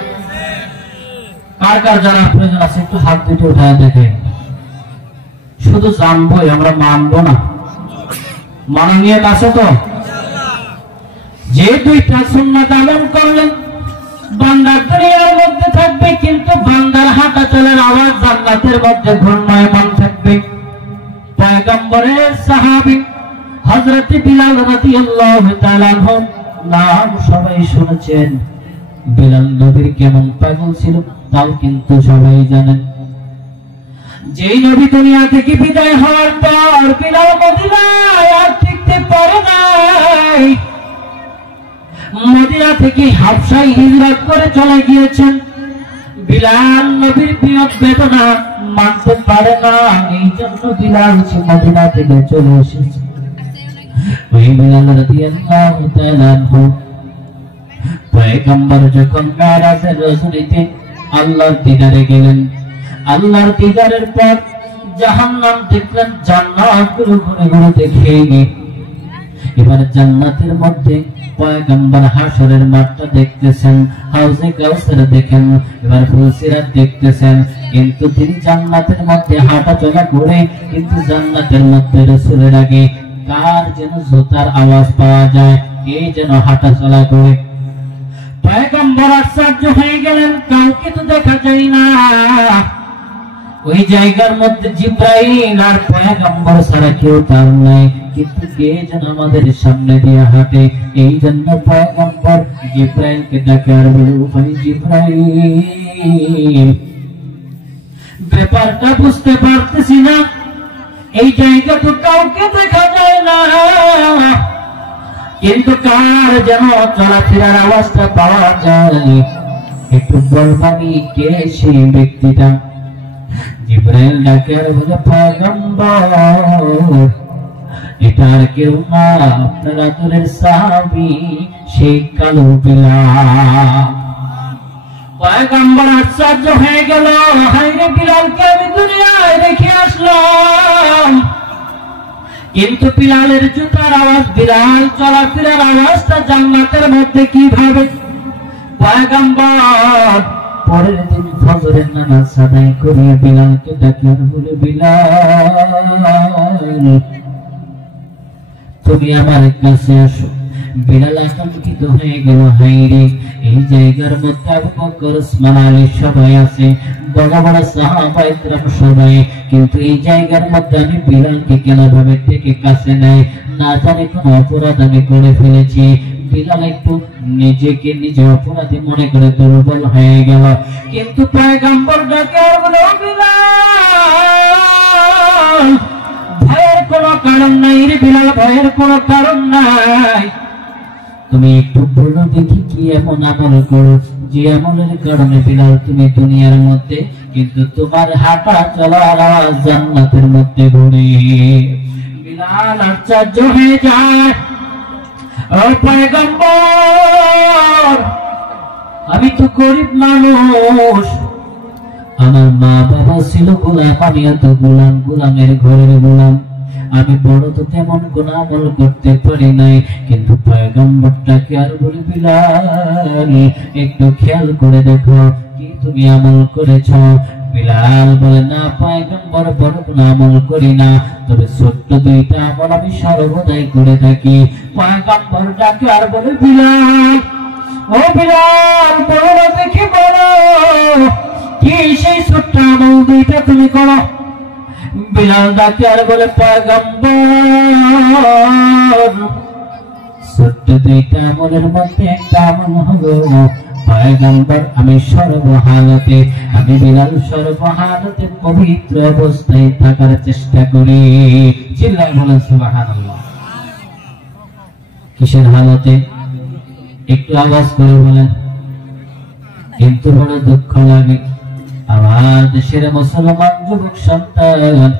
কার কার জানার প্রয়োজন আছে? একটু হাত দুটো উঠায় দেখেন। শুধু জানবোই, আমরা মানবো না। মাননীয় আছে তো? যে দুইটা সুন্নাত আমল করলেন, বান্দার দুনিয়ার মধ্যে থাকবে, কিন্তু বান্দার হাঁটা চলার আওয়াজ জান্নাতের মধ্যে ঘূর্ণয়মান থাকবে। পয়গম্বরের সাহাবী হযরত বিলাল রাদিয়াল্লাহু তাআলা আনহু নাম সবাই শুনেছেন। বিলাল নবীর কেমন পাগল ছিল তাও কিন্তু সবাই জানেন। যেই নবী দুনিয়া থেকে বিদায় হওয়ার পর বিলাল মদিনায় আর টিকতে পারে নাই। মদিনা থেকে হাবশায় হিজরত করে চলে গিয়েছেন। বিলাল নবীর বিয়োগ বেদনা মানতে পারে না, এই জন্য বিলাল মদিনা থেকে চলে এসেছে। ওই বিলাল রাদিয়াল্লাহু তাআলা আনহু পয়গম্বর যখন মেরাজের রজনীতে আল্লাহর দিদারে গেলেন, আল্লাহর দিদারের পর জাহান্নাম দেখলেন, জান্নাতগুলো ঘুরে ঘুরে দেখেনি। এবার জান্নাতের মধ্যে পয়গম্বর হাশরের মাঠটা দেখতেছেন, হাউজে কাউসার দেখেন, এবার ফুলসিরাত দেখতেছেন। কিন্তু তিনি জান্নাতের মধ্যে হাঁটা চলা করে, কিন্তু জান্নাতের মধ্যে রাসূলের আগে কার যেন জুতার আওয়াজ পাওয়া যায়, কে যেন হাঁটা চলা করে। পয়গম্বর আশ্চর্য হয়ে গেলেন, কাউকে তো দেখা যায় না। ওই জায়গার মধ্যে জিবরাইল আর পয়গম্বর ছাড়া কেউ তার নাই, কিন্তু কে যেন আমাদের সামনে দিয়ে হাঁটে। এই জন্য পয়গম্বর জিবরাইলকে ডাকে আর বলে, ভাই জিবরাইল, ব্যাপারটা বুঝতে পারতেছি না। এই জায়গা তো কাউকে দেখা যায় না, কিন্তু কার যেন চলাফেরার আওয়াজটা পাওয়া যায়। একটু বলবানি কে সেই ব্যক্তিটা? জিবরাইল ডাকে আর বলে, পয়গম্বর, এটা আর কেউ না, আপনার আদরের সাহাবী সেই কালো বিলাল। পয়গম্বর আশ্চর্য হয়ে গেল, হায়রে বিলালকে আমি দুনিয়ায় রেখে আসলাম, কিন্তু বিলালের জুতার আওয়াজ, বিলাল চলাফেরার আওয়াজটা জান্নাতের মধ্যে কিভাবে? পয়গম্বর পরের দিন ফজরের নামাজ আদায় করে বিলালকে ডাকে আর বলে, বিলাল তুমি আমার কাছে আসো। বিলাল আতঙ্কিত হয়ে গেল, হায়রে এই জায়গার মধ্যে আবু বকর, ওসমান, আলী সবাই আছে, বড় বড় সাহাবায়ে কেরাম সবাই, কিন্তু এই জায়গার মধ্যে আমি বিলালকে কেন ভাবে থেকে কাছে নেই? না জানি কোন অপরাধ আমি করে ফেলেছি। বিলাল একটু নিজেকে নিজে অপরাধী মনে করে দুর্বল হয়ে গেল, কিন্তু পয়গম্বর ডাকে আর বলে, বিলাল ভয়ের কোনো কারণ নাই রে বিলাল, ভয়ের কোনো কারণ নাই। তুমি একটু বলো দেখি কি এমন আমল করো যে আমলের কারণে বিলাল তুমি দুনিয়ার মধ্যে, কিন্তু তোমার হাঁটা চলার আওয়াজ জান্নাতের মধ্যে ঘুরে। বিলাল আশ্চর্য হয়ে যায়, ও পয়গম্বর, আমি তো গরিব মানুষ, আমার মা বাবা ছিল গোলাম, আমিও তো গোলাম, গোলামের ঘরের গোলাম, আমি বড় তো তেমন কোন আমল করতে পারি নাই। কিন্তু পয়গম্বরটাকে আর বলি, বিলাল একটু খেয়াল করে দেখো কি তুমি আমল করেছ? বিলাল বলে, না পয়গম্বর, বড় কোন আমল করি না, তবে ছোট্ট দুইটা আমল আমি সর্বদাই করে থাকি। পয়গম্বরটাকে আর বলে, বিলাল, ও বিলাল বলো দেখি, বলো কি সেই ছোট্ট আমল দুইটা তুমি করো? বিলাল ডাকে আর বলে, পয়গম্বর ছোট্ট দুইটা আমলের মধ্যে একটা আমল হলো, পয়গম্বর আমি সর্বহালতে, আমি বিলাল সর্বহালতে পবিত্র অবস্থায় থাকার চেষ্টা করি। চিল্লায় বলেন সুবহানাল্লাহ। কিসের হালতে? একটু আওয়াজ করে বলেন। কিন্তু বড় দুঃখ লাগে, আমার দেশের মুসলমান যুবক সন্তান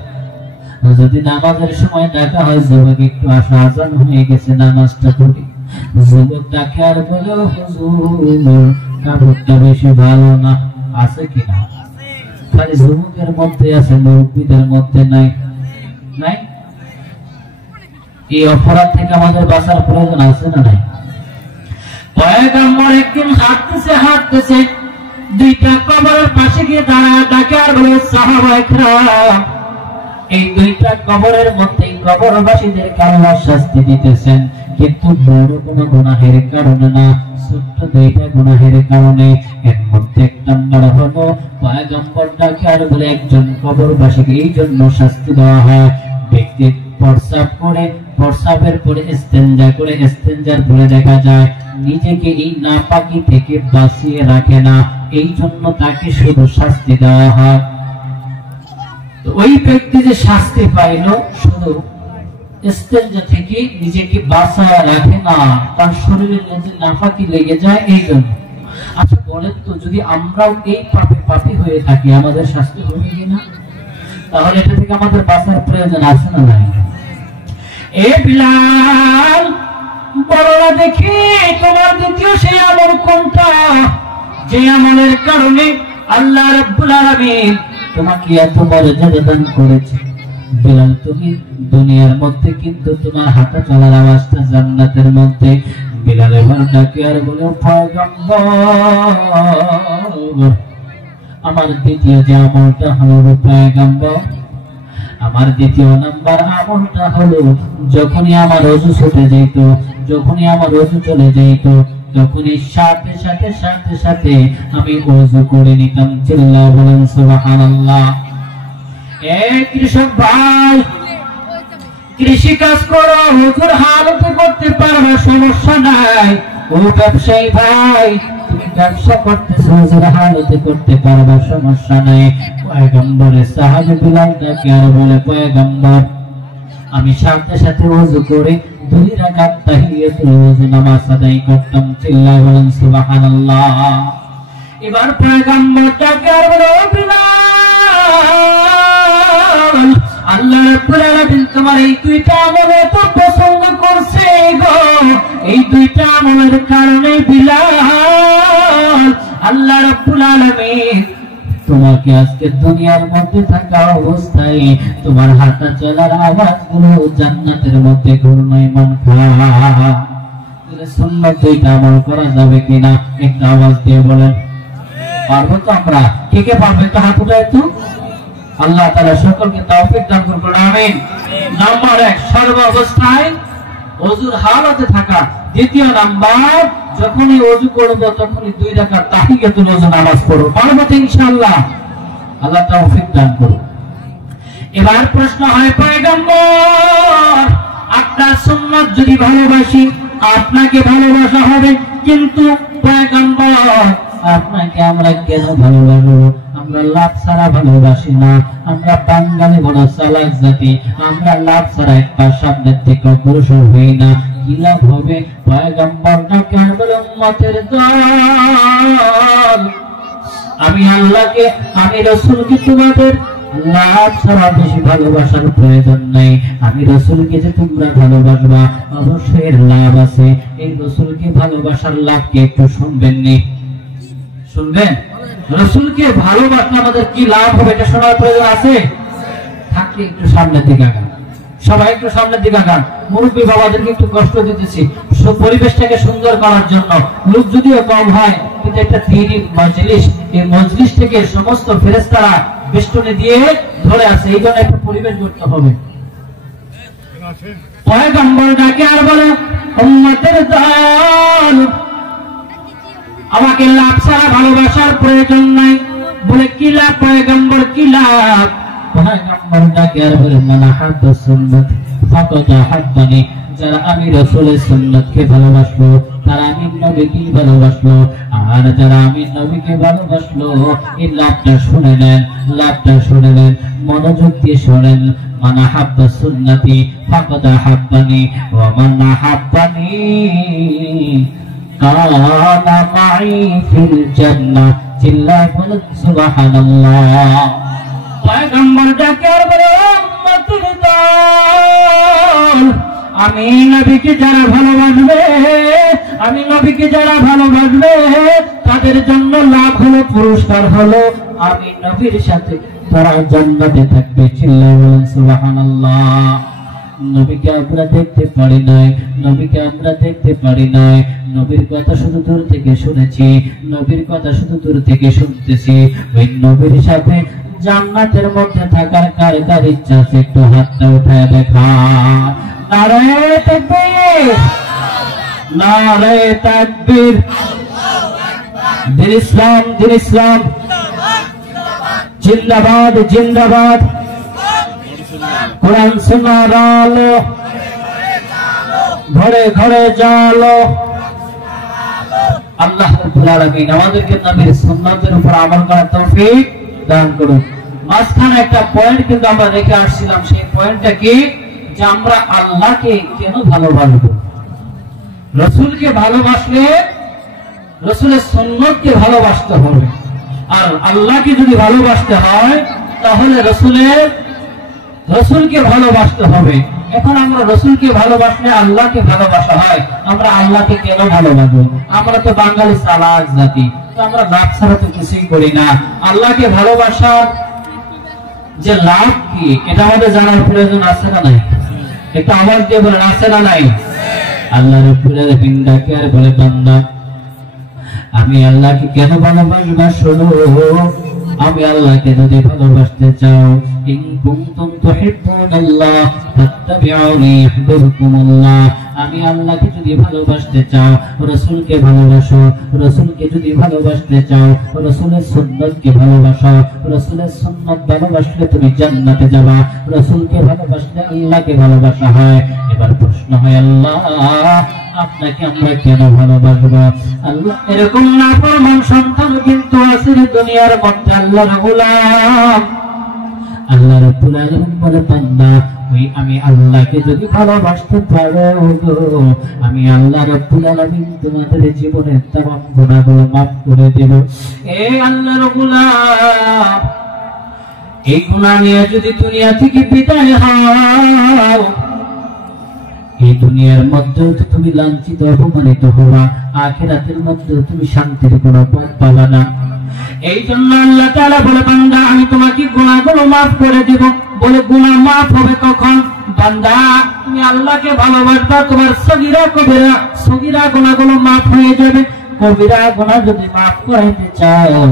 যদি নামাজের সময় ডাকা হয়, যুবক একটু আসা, আজান হয়ে গেছে, নামাজটা পড়ি, যুবক ডাকে আর বলে, হুজুর কাপড়টা বেশি ভালো না, আছে কিনা? খালি যুবকের মধ্যে আছে, মুরব্বীদের মধ্যে নাই। নাই? এই অপরাধ থেকে আমাদের বাঁচার প্রয়োজন আছে না নাই? পয়গম্বর একদিন হাঁটতেছে, দুইটা কবরের পাশে গিয়ে দাঁড়ায় ডাকে আর বলে, সাহাবায়ে কেরাম, এই দুইটা কবরের মধ্যে কবরবাসীদেরকে আল্লাহ শাস্তি দিতেছেন, কিন্তু বড় কোনো গুনাহের কারণে না, ছোট্ট দুইটা গুনাহের কারণে। এর মধ্যে এক নাম্বার হলো, পয়গম্বর ডাকে আর বলে, একজন কবরবাসীকে এই জন্য শাস্তি দেওয়া হয়, ব্যক্তি প্রস্রাব করে, প্রস্রাবের পরে ইস্তেঞ্জা করে, ইস্তেঞ্জার পরে দেখা যায় নিজেকে এই নাপাকি থেকে বাঁচিয়ে রাখে না, এই জন্য তাকে শুধু শাস্তি দেওয়া হয়। ওই ব্যক্তি যে শাস্তি পাইল, শুধু ইস্তেঞ্জা থেকে নিজেকে বাঁচায় রাখে না, তার শরীরের মধ্যে নাপাকি লেগে যায়, এই জন্য। আচ্ছা বলেন তো, যদি আমরাও এই পাপী হয়ে থাকি, আমাদের শাস্তি হবে কিনা? তাহলে এটা থেকে আমাদের বাঁচার প্রয়োজন আছে না নাই? এ বিলাল বড়রা দেখি, তোমার দ্বিতীয় সেই আমল কোনটা, যে আমলের কারণে আল্লাহ রাব্বুল আলামিন তোমাকে এত মর্যাদা দান করেছে? বিলাল তুমি দুনিয়ার মধ্যে, কিন্তু তোমার হাঁটা চলার আওয়াজটা জান্নাতের মধ্যে। বিলাল এবার ডাকে আর বলে, পয়গম্বর আমার দ্বিতীয় যে আমলটা হলো, পয়গম্বর আমার দ্বিতীয় নাম্বার আমলটা হলো, যখনই আমার ওযু ছুটে যেত, যখনই আমার ওযু চলে যেত, তখনই সাথে সাথে সাথে সাথে আমি ওযু করে নিতাম। চিল্লায়া বলেন সুবহানাল্লাহ। এই কৃষক ভাই, কৃষি কাজ করো, ওযুর হালতে করতে পারবে, সমস্যা নাই। ও ব্যবসায়ী ভাই, তুমি ব্যবসা করতেছে হুজুর হালতে করতে পারবো সমস্যা নাই। পয়গম্বরের সাহাবী বিলাল ডাকে আর বলে পয়গম্বর আমি সাথে সাথে ওযু করে 2 রাকাত তাহিয়াতুল ওযু নামাজ আদায় করতাম। চিল্লায় বলেন সুবহানাল্লাহ। এবার পয়গম্বর ডাকে আর বলে বিলাল আল্লাহ রাব্বুল আলামিন তোমার এই 2টা আমল এত পছন্দ করছে গো, এই 2টা আমলের কারণে বিলাল আল্লাহ রাব্বুল আলামিন তোমাকে আজকে দুনিয়ার মধ্যে থাকা অবস্থায় তোমার হাঁটা চলার আওয়াজগুলো জান্নাতের মধ্যে ঘূর্ণায়মান খায়। সুন্নাত 2টা আমল করা যাবে কিনা একটা আওয়াজ দিয়ে বলেন। পারবো তো আমরা? কে কে পারবে তো হাত উঠায় তো। আল্লাহ তাআলা সকলকে তৌফিক দান করুন, আমিন। নাম্বার 1 সর্ব অবস্থায় ওযুর হালতে থাকা। দ্বিতীয় নাম্বার যখনই ওযু করব তখনই 2 রাকাত তাহিয়াতুল ওযু নামাজ পড়ব। পারবো তো ইনশাআল্লাহ? আল্লাহ তৌফিক দান করুন। এবার প্রশ্ন হয় পয়গম্বর আপনার সুন্নাত যদি ভালোবাসি আপনাকে ভালোবাসা হবে, কিন্তু পয়গম্বর আপনাকে আমরা কেন ভালোবাসবো? আমরা লাভ ছাড়া ভালোবাসি না, আমরা বাঙালি বড় চালাক জাতি, আমরা লাভ ছাড়া একবার সামনের থেকে অগ্রসর হই না। কি লাভ হবে? পয়গম্বর ডাকে বলে উম্মতের দল আমি আল্লাহকে আমি রাসূলকে তোমাদের লাভ ছাড়া বেশি ভালোবাসার প্রয়োজন নাই। আমি রাসূলকে যে তোমরা ভালোবাসবা অবশ্যই লাভ আছে। এই রাসূলকে ভালোবাসার লাভ কি একটু শুনবেন নি? শুনবেন? রাসূলকে ভালোবাসলে আমাদের কি লাভ হবে এটা শোনার প্রয়োজন আছে? থাকলে একটু সামনের দিকে আগান, সবাই একটু সামনের দিকে আগান। মুরব্বী বাবাদেরকে একটু কষ্ট দিতেছি পরিবেশটাকে সুন্দর করার জন্য। লোক যদিও কম হয় কিন্তু একটা দিনী মজলিস, এই মজলিস থেকে সমস্ত ফেরেশতারা বেষ্টনী দিয়ে ধরে আছে, এই জন্য একটা পরিবেশ করতে হবে। পয়গম্বর ডাকে আর বলে উম্মতের দল আমাকে লাভ ছাড়া ভালোবাসার প্রয়োজন নাই। বলে কি লাভ পয়গম্বর, কি লাভ? পয়গম্বর ডাকে আর বলে মান আহাব্বা সুন্নাত ফাকাদ আহাব্বানি। যারা আমি রাসূলের সুন্নাতকে ভালোবাসলো তারা আমি নবীকে ভালোবাসলো, আর যারা আমি নবীকে ভালোবাসলো এই লাভটা শুনে নেন, লাভটা শুনে নেন, মনোযোগ দিয়ে শুনেন। মান আহাব্বা সুন্নতি ফাকাদ আহাব্বানি ওয়া মান আহাব্বানি কানা মাই ফিল জান্নাহ। চিল্লায় বলেন সুবহানাল্লাহ। পয়গম্বর ডাকে আর বলে উম্মতের দল আমি নবীকে যারা ভালোবাসবে, আমি নবীকে যারা ভালোবাসবে তাদের জন্য লাভ হলো, পুরস্কার হলো আমি নবীর সাথে তারা জান্নাতে থাকবে। চিল্লায় বলেন সুবহানাল্লাহ। নবীকে আমরা দেখতে পারি নাই, নবীকে আমরা দেখতে পারি নাই, নবীর কথা শুধু দূর থেকে শুনেছি, নবীর কথা শুধু দূর থেকে শুনতেছি। ওই নবীর সাথে জান্নাতের মধ্যে থাকার কার কার ইচ্ছা আছে একটু হাতটা উঠায় দেখা। নারে তাকবীর, নারে তাকবীর। দিন ইসলাম, দিন ইসলাম জিন্দাবাদ, জিন্দাবাদ। কোরআন সুন্নাহর আলো ঘরে ঘরে জালো। আল্লাহ রাব্বুল আলামিন আমাদেরকে নবীর সুন্নাতের উপর আমল করার তৌফিক দান করুন। মাঝখানে একটা পয়েন্ট কিন্তু আমরা দেখে আসছিলাম, সেই পয়েন্টটা কি? যে আমরা আল্লাহকে কেন ভালোবাসবো? রাসূলকে ভালোবাসলে রাসূলের সুন্নাতকে ভালোবাসতে হবে, আর আল্লাহকে যদি ভালোবাসতে হয় তাহলে রাসূলকে ভালোবাসতে হবে। এখন আমরা রাসূলকে ভালোবাসলে আল্লাহকে ভালোবাসা হয়, আমরা আল্লাহকে কেন ভালোবাসবো? আমরা তো বাঙালি চালাক জাতি, তো আমরা লাভ ছাড়া তো কিছুই করি না। আল্লাহকে ভালোবাসার যে লাভ কি এটা আমাদের জানার প্রয়োজন আছে না নাই? একটু আওয়াজ দিয়ে বলেন আছে না নাই? আল্লাহ রাব্বুল আলামিন ডাকে আর বলে বান্দা আমি আল্লাহকে কেন ভালোবাসবো? শোনো, আমি আল্লাহকে যদি ভালোবাসতে চাও, ইন কুনতুম তুহিব্বুনাল্লাহ ফাত্তাবিউনি ইউহিব্বুকুমুল্লাহ। আমি আল্লাহকে যদি ভালোবাসতে চাও, রাসূলকে ভালোবাসো। রাসূলকে যদি ভালোবাসতে চাও, রাসূলের সুন্নাতকে ভালোবাসো। রাসূলের সুন্নাত ভালোবাসলে তুমি জান্নাতে যাবা। রাসূলকে ভালোবাসলে আল্লাহকে ভালোবাসা হয়। এবার প্রশ্ন হয় আল্লাহ আপনাকে আমরা কেন ভালোবাসবো? আল্লাহ এরকম নাফরমান সন্তান কিন্তু আছে দুনিয়ার মধ্যে আল্লাহর গোলাম। আল্লাহ রাব্বুল আলামিন বলে বান্দা ওই আমি আল্লাহকে যদি ভালোবাসতে পারো আমি আল্লাহ রাব্বুল আলামিন তোমাদের জীবনের तमाम গুনাহগুলো maaf করে দেব। এই আল্লাহর গোলাম এই গুনাহ নিয়ে যদি দুনিয়া থেকে বিদায় হও এই দুনিয়ার মধ্যে তুমি লাঞ্ছিত অপমানিত হবা, আখিরাতের মধ্যে তুমি শান্তির কোনো পথ পাবা না। এই জন্য আল্লাহ তাআলা বলে বান্দা আমি তোমাকে গুনাহগুলো maaf করে দেব। বলে গুনাহ maaf হবে কখন? বান্দা তুমি আল্লাহকে ভালোবাসবা, তোমার সগীরা গুনাহগুলো maaf হয়ে যাবে। কবিরা গুনাহ যদি maaf করতে চাও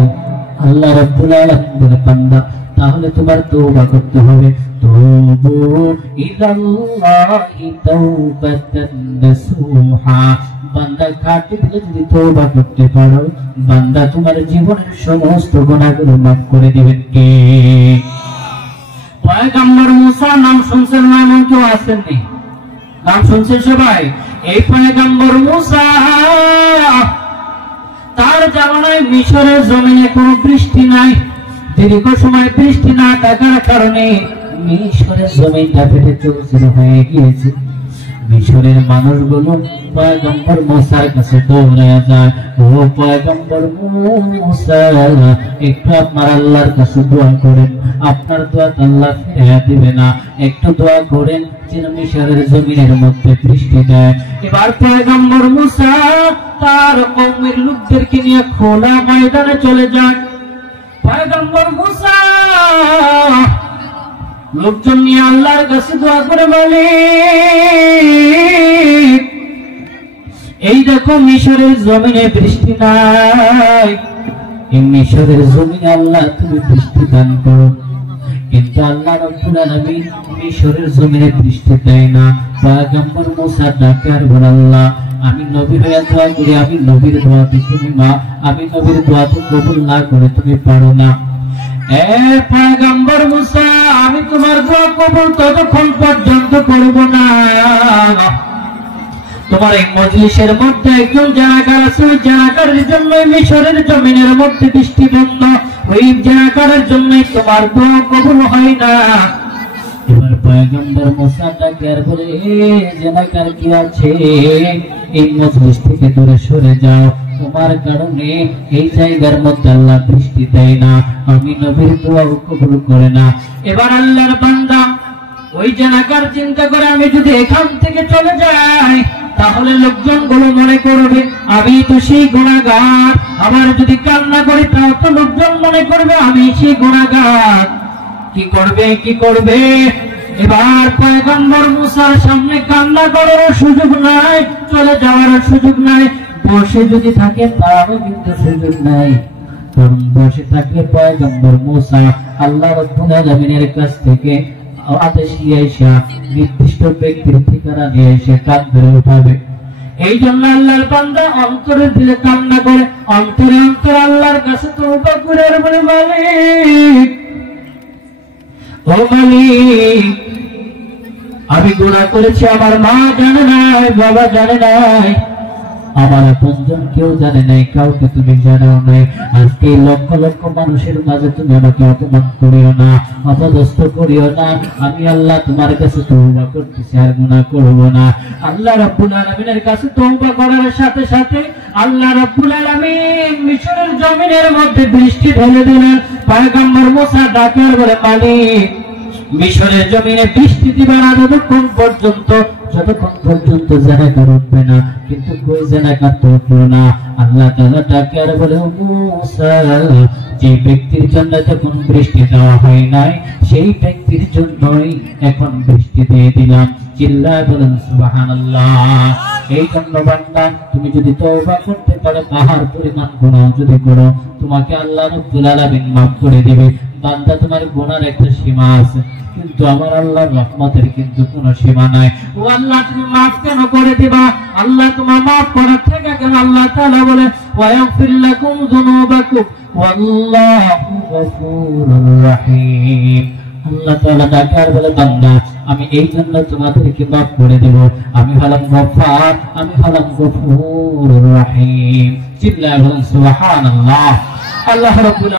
আল্লাহ রাব্বুল আলামিন বলে বান্দা তাহলে তোমার তওবা করতে হবে। তুবু ইলাল্লাহি তাওবাতান নাসুহা। বান্দা খাঁটি দিলে যদি তওবা করতে পারো বান্দা তোমার জীবনের সমস্ত গুনাহগুলো maaf করে দিবেন কে? পয়গম্বর মুসা নাম শুনছেন না? এমন কেউ আসেননি? নাম শুনছেন সবাই? এই পয়গম্বর মুসা তার জামানায় মিশরের জমিনে কোনো বৃষ্টি নাই। দীর্ঘ সময় বৃষ্টি না থাকার কারণে মিশরের জমিনটা ফেটে চৌচির হয়ে গিয়েছে। মিশরের মানুষগুলো পয়গম্বর মুসার কাছে দৌড়ায় যায়, ও পয়গম্বর মুসা একটু আপনার আল্লাহর কাছে দোয়া করেন, আপনার দোয়া আল্লাহ ফিরিয়ে দিবে না, একটু দোয়া করেন যেন মিশরের জমিনের মধ্যে বৃষ্টি দেয়। এবার পয়গম্বর মুসা তার কওমের লোকদেরকে নিয়ে খোলা ময়দানে চলে যায়। পয়গম্বর মুসা লোকজন নিয়ে আল্লাহর কাছে দোয়া করে বলে এই দেখো মিশরের জমিনে বৃষ্টি নাই, এই মিশরের জমিনে আল্লাহ তুমি বৃষ্টি দান করো। কিন্তু আল্লাহ রাব্বুল আলামিন মিশরের জমিনে বৃষ্টি দেয় না। পয়গম্বর মুসা ডাকে আর বলে আল্লাহ আমি নবী হয়ে দোয়া করি, আমি নবীর দোয়াতে তুমি আমি নবীর দোয়াতে কবুল না করে তুমি পারো না। এ পয়গম্বর মুসা আমি তোমার দোয়া কবুল ততক্ষণ পর্যন্ত করব না তোমার এই মজলিসের মধ্যে একজন জানাকার আছে, ওই জানাকারের জন্য মিশরের জমিনের মধ্যে বৃষ্টি বন্ধ, ওই জানাকারের জন্য তোমার দোয়া কবুল হয় না। এবার পয়গম্বর মুসা ডাকে আর বলে জানাকার কি আছে এই মজলিস থেকে দূরে সরে যাও, তোমার কারণে এই জায়গার মধ্যে আল্লাহ বৃষ্টি দেয় না, আমি নবীর দোয়া কবুল করে না। এবার আল্লাহর বান্দা ওই জানাকার চিন্তা করে আমি যদি এখান থেকে চলে যাই তাহলে লোকজন গুলো মনে করবে আমি তো সেই গুনাহগার, আবার যদি কান্না করি তাও তো লোকজন মনে করবে আমি সেই গুনাহগার। কি করবে? এবার পয়গম্বর মুসার সামনে কান্না করার সুযোগ নাই, চলে যাওয়ার সুযোগ নাই, বসে যদি থাকে তারও কিন্তু সুযোগ নাই। কারণ বসে থাকলে পয়গম্বর মুসা আল্লাহ রাব্বুল আলামিনের কাছ থেকে আদেশ নিয়ে এসে নির্দিষ্ট ব্যক্তির ঠিকানা নিয়ে এসে কান ধরে উঠাবে। এই জন্য আল্লাহর বান্দা অন্তরে দিলে কান্না করে, অন্তরে আল্লাহর কাছে তওবা করে আর বলে মালিক ও মালিক আমি গুনাহ করেছি, আমার মা জানে নাই, বাবা জানে নাই, আমার আপনজন কেউ জানে নাই, কাউকে তুমি জানাও নাই। আজকে লক্ষ লক্ষ মানুষের মাঝে তুমি আমাকে অপমান করিও না, অপদস্থ করিও না। আমি আল্লাহ তোমার কাছে তওবা করতেছি আর গুনাহ করব না। আল্লাহ রাব্বুল আলামিনের কাছে তওবা করার সাথে সাথে আল্লাহ রাব্বুল আলামিন মিশরের জমিনের মধ্যে বৃষ্টি ঢেলে দিলেন। পয়গম্বর মুসা ডাকে আর বলে মালিক মিশরের জমিনে বৃষ্টি দিবে না যতক্ষণ পর্যন্ত জানাকার উঠবে না। কিন্তু কই জানাকার তো উঠলো না। আল্লাহ তাআলা ডাকে আর বলে মুসা যে ব্যক্তির জন্য তখন বৃষ্টি দেওয়া হয় নাই সেই ব্যক্তির জন্যই এখন বৃষ্টি দিয়ে দিলাম। চিল্লায় বলেন সুবহানাল্লাহ। এই জন্য বান্দা তুমি যদি তওবা করতে পারো, পাহাড় পরিমাণ গুনাহ যদি করো, তোমাকে আল্লাহ রাব্বুল আলামিন মাফ করে দিবে। বান্দা তোমার গুনার একটা সীমা আছে, কিন্তু আমার আল্লাহর রহমতের কিন্তু কোনো সীমা নাই। ও আল্লাহ তুমি মাফ কেন করে দিবা? আল্লাহ তোমার মাফ করার থেকে কেন? আল্লাহ তাআলা বলে ওয়ায়াগফির লাকুম যুনুবাকুম ওয়াল্লাহু গফুরুর রহিম। আল্লাহ তাআলা ডাকার বলে বান্দা আমি এই জন্য তোমাদেরকে মাফ করে দেব। আমি হলাম গফফার, আমি হলাম গফুরুর রহিম। চিল্লায় বলুন সুবহানাল্লাহ। আল্লাহ রাব্বুল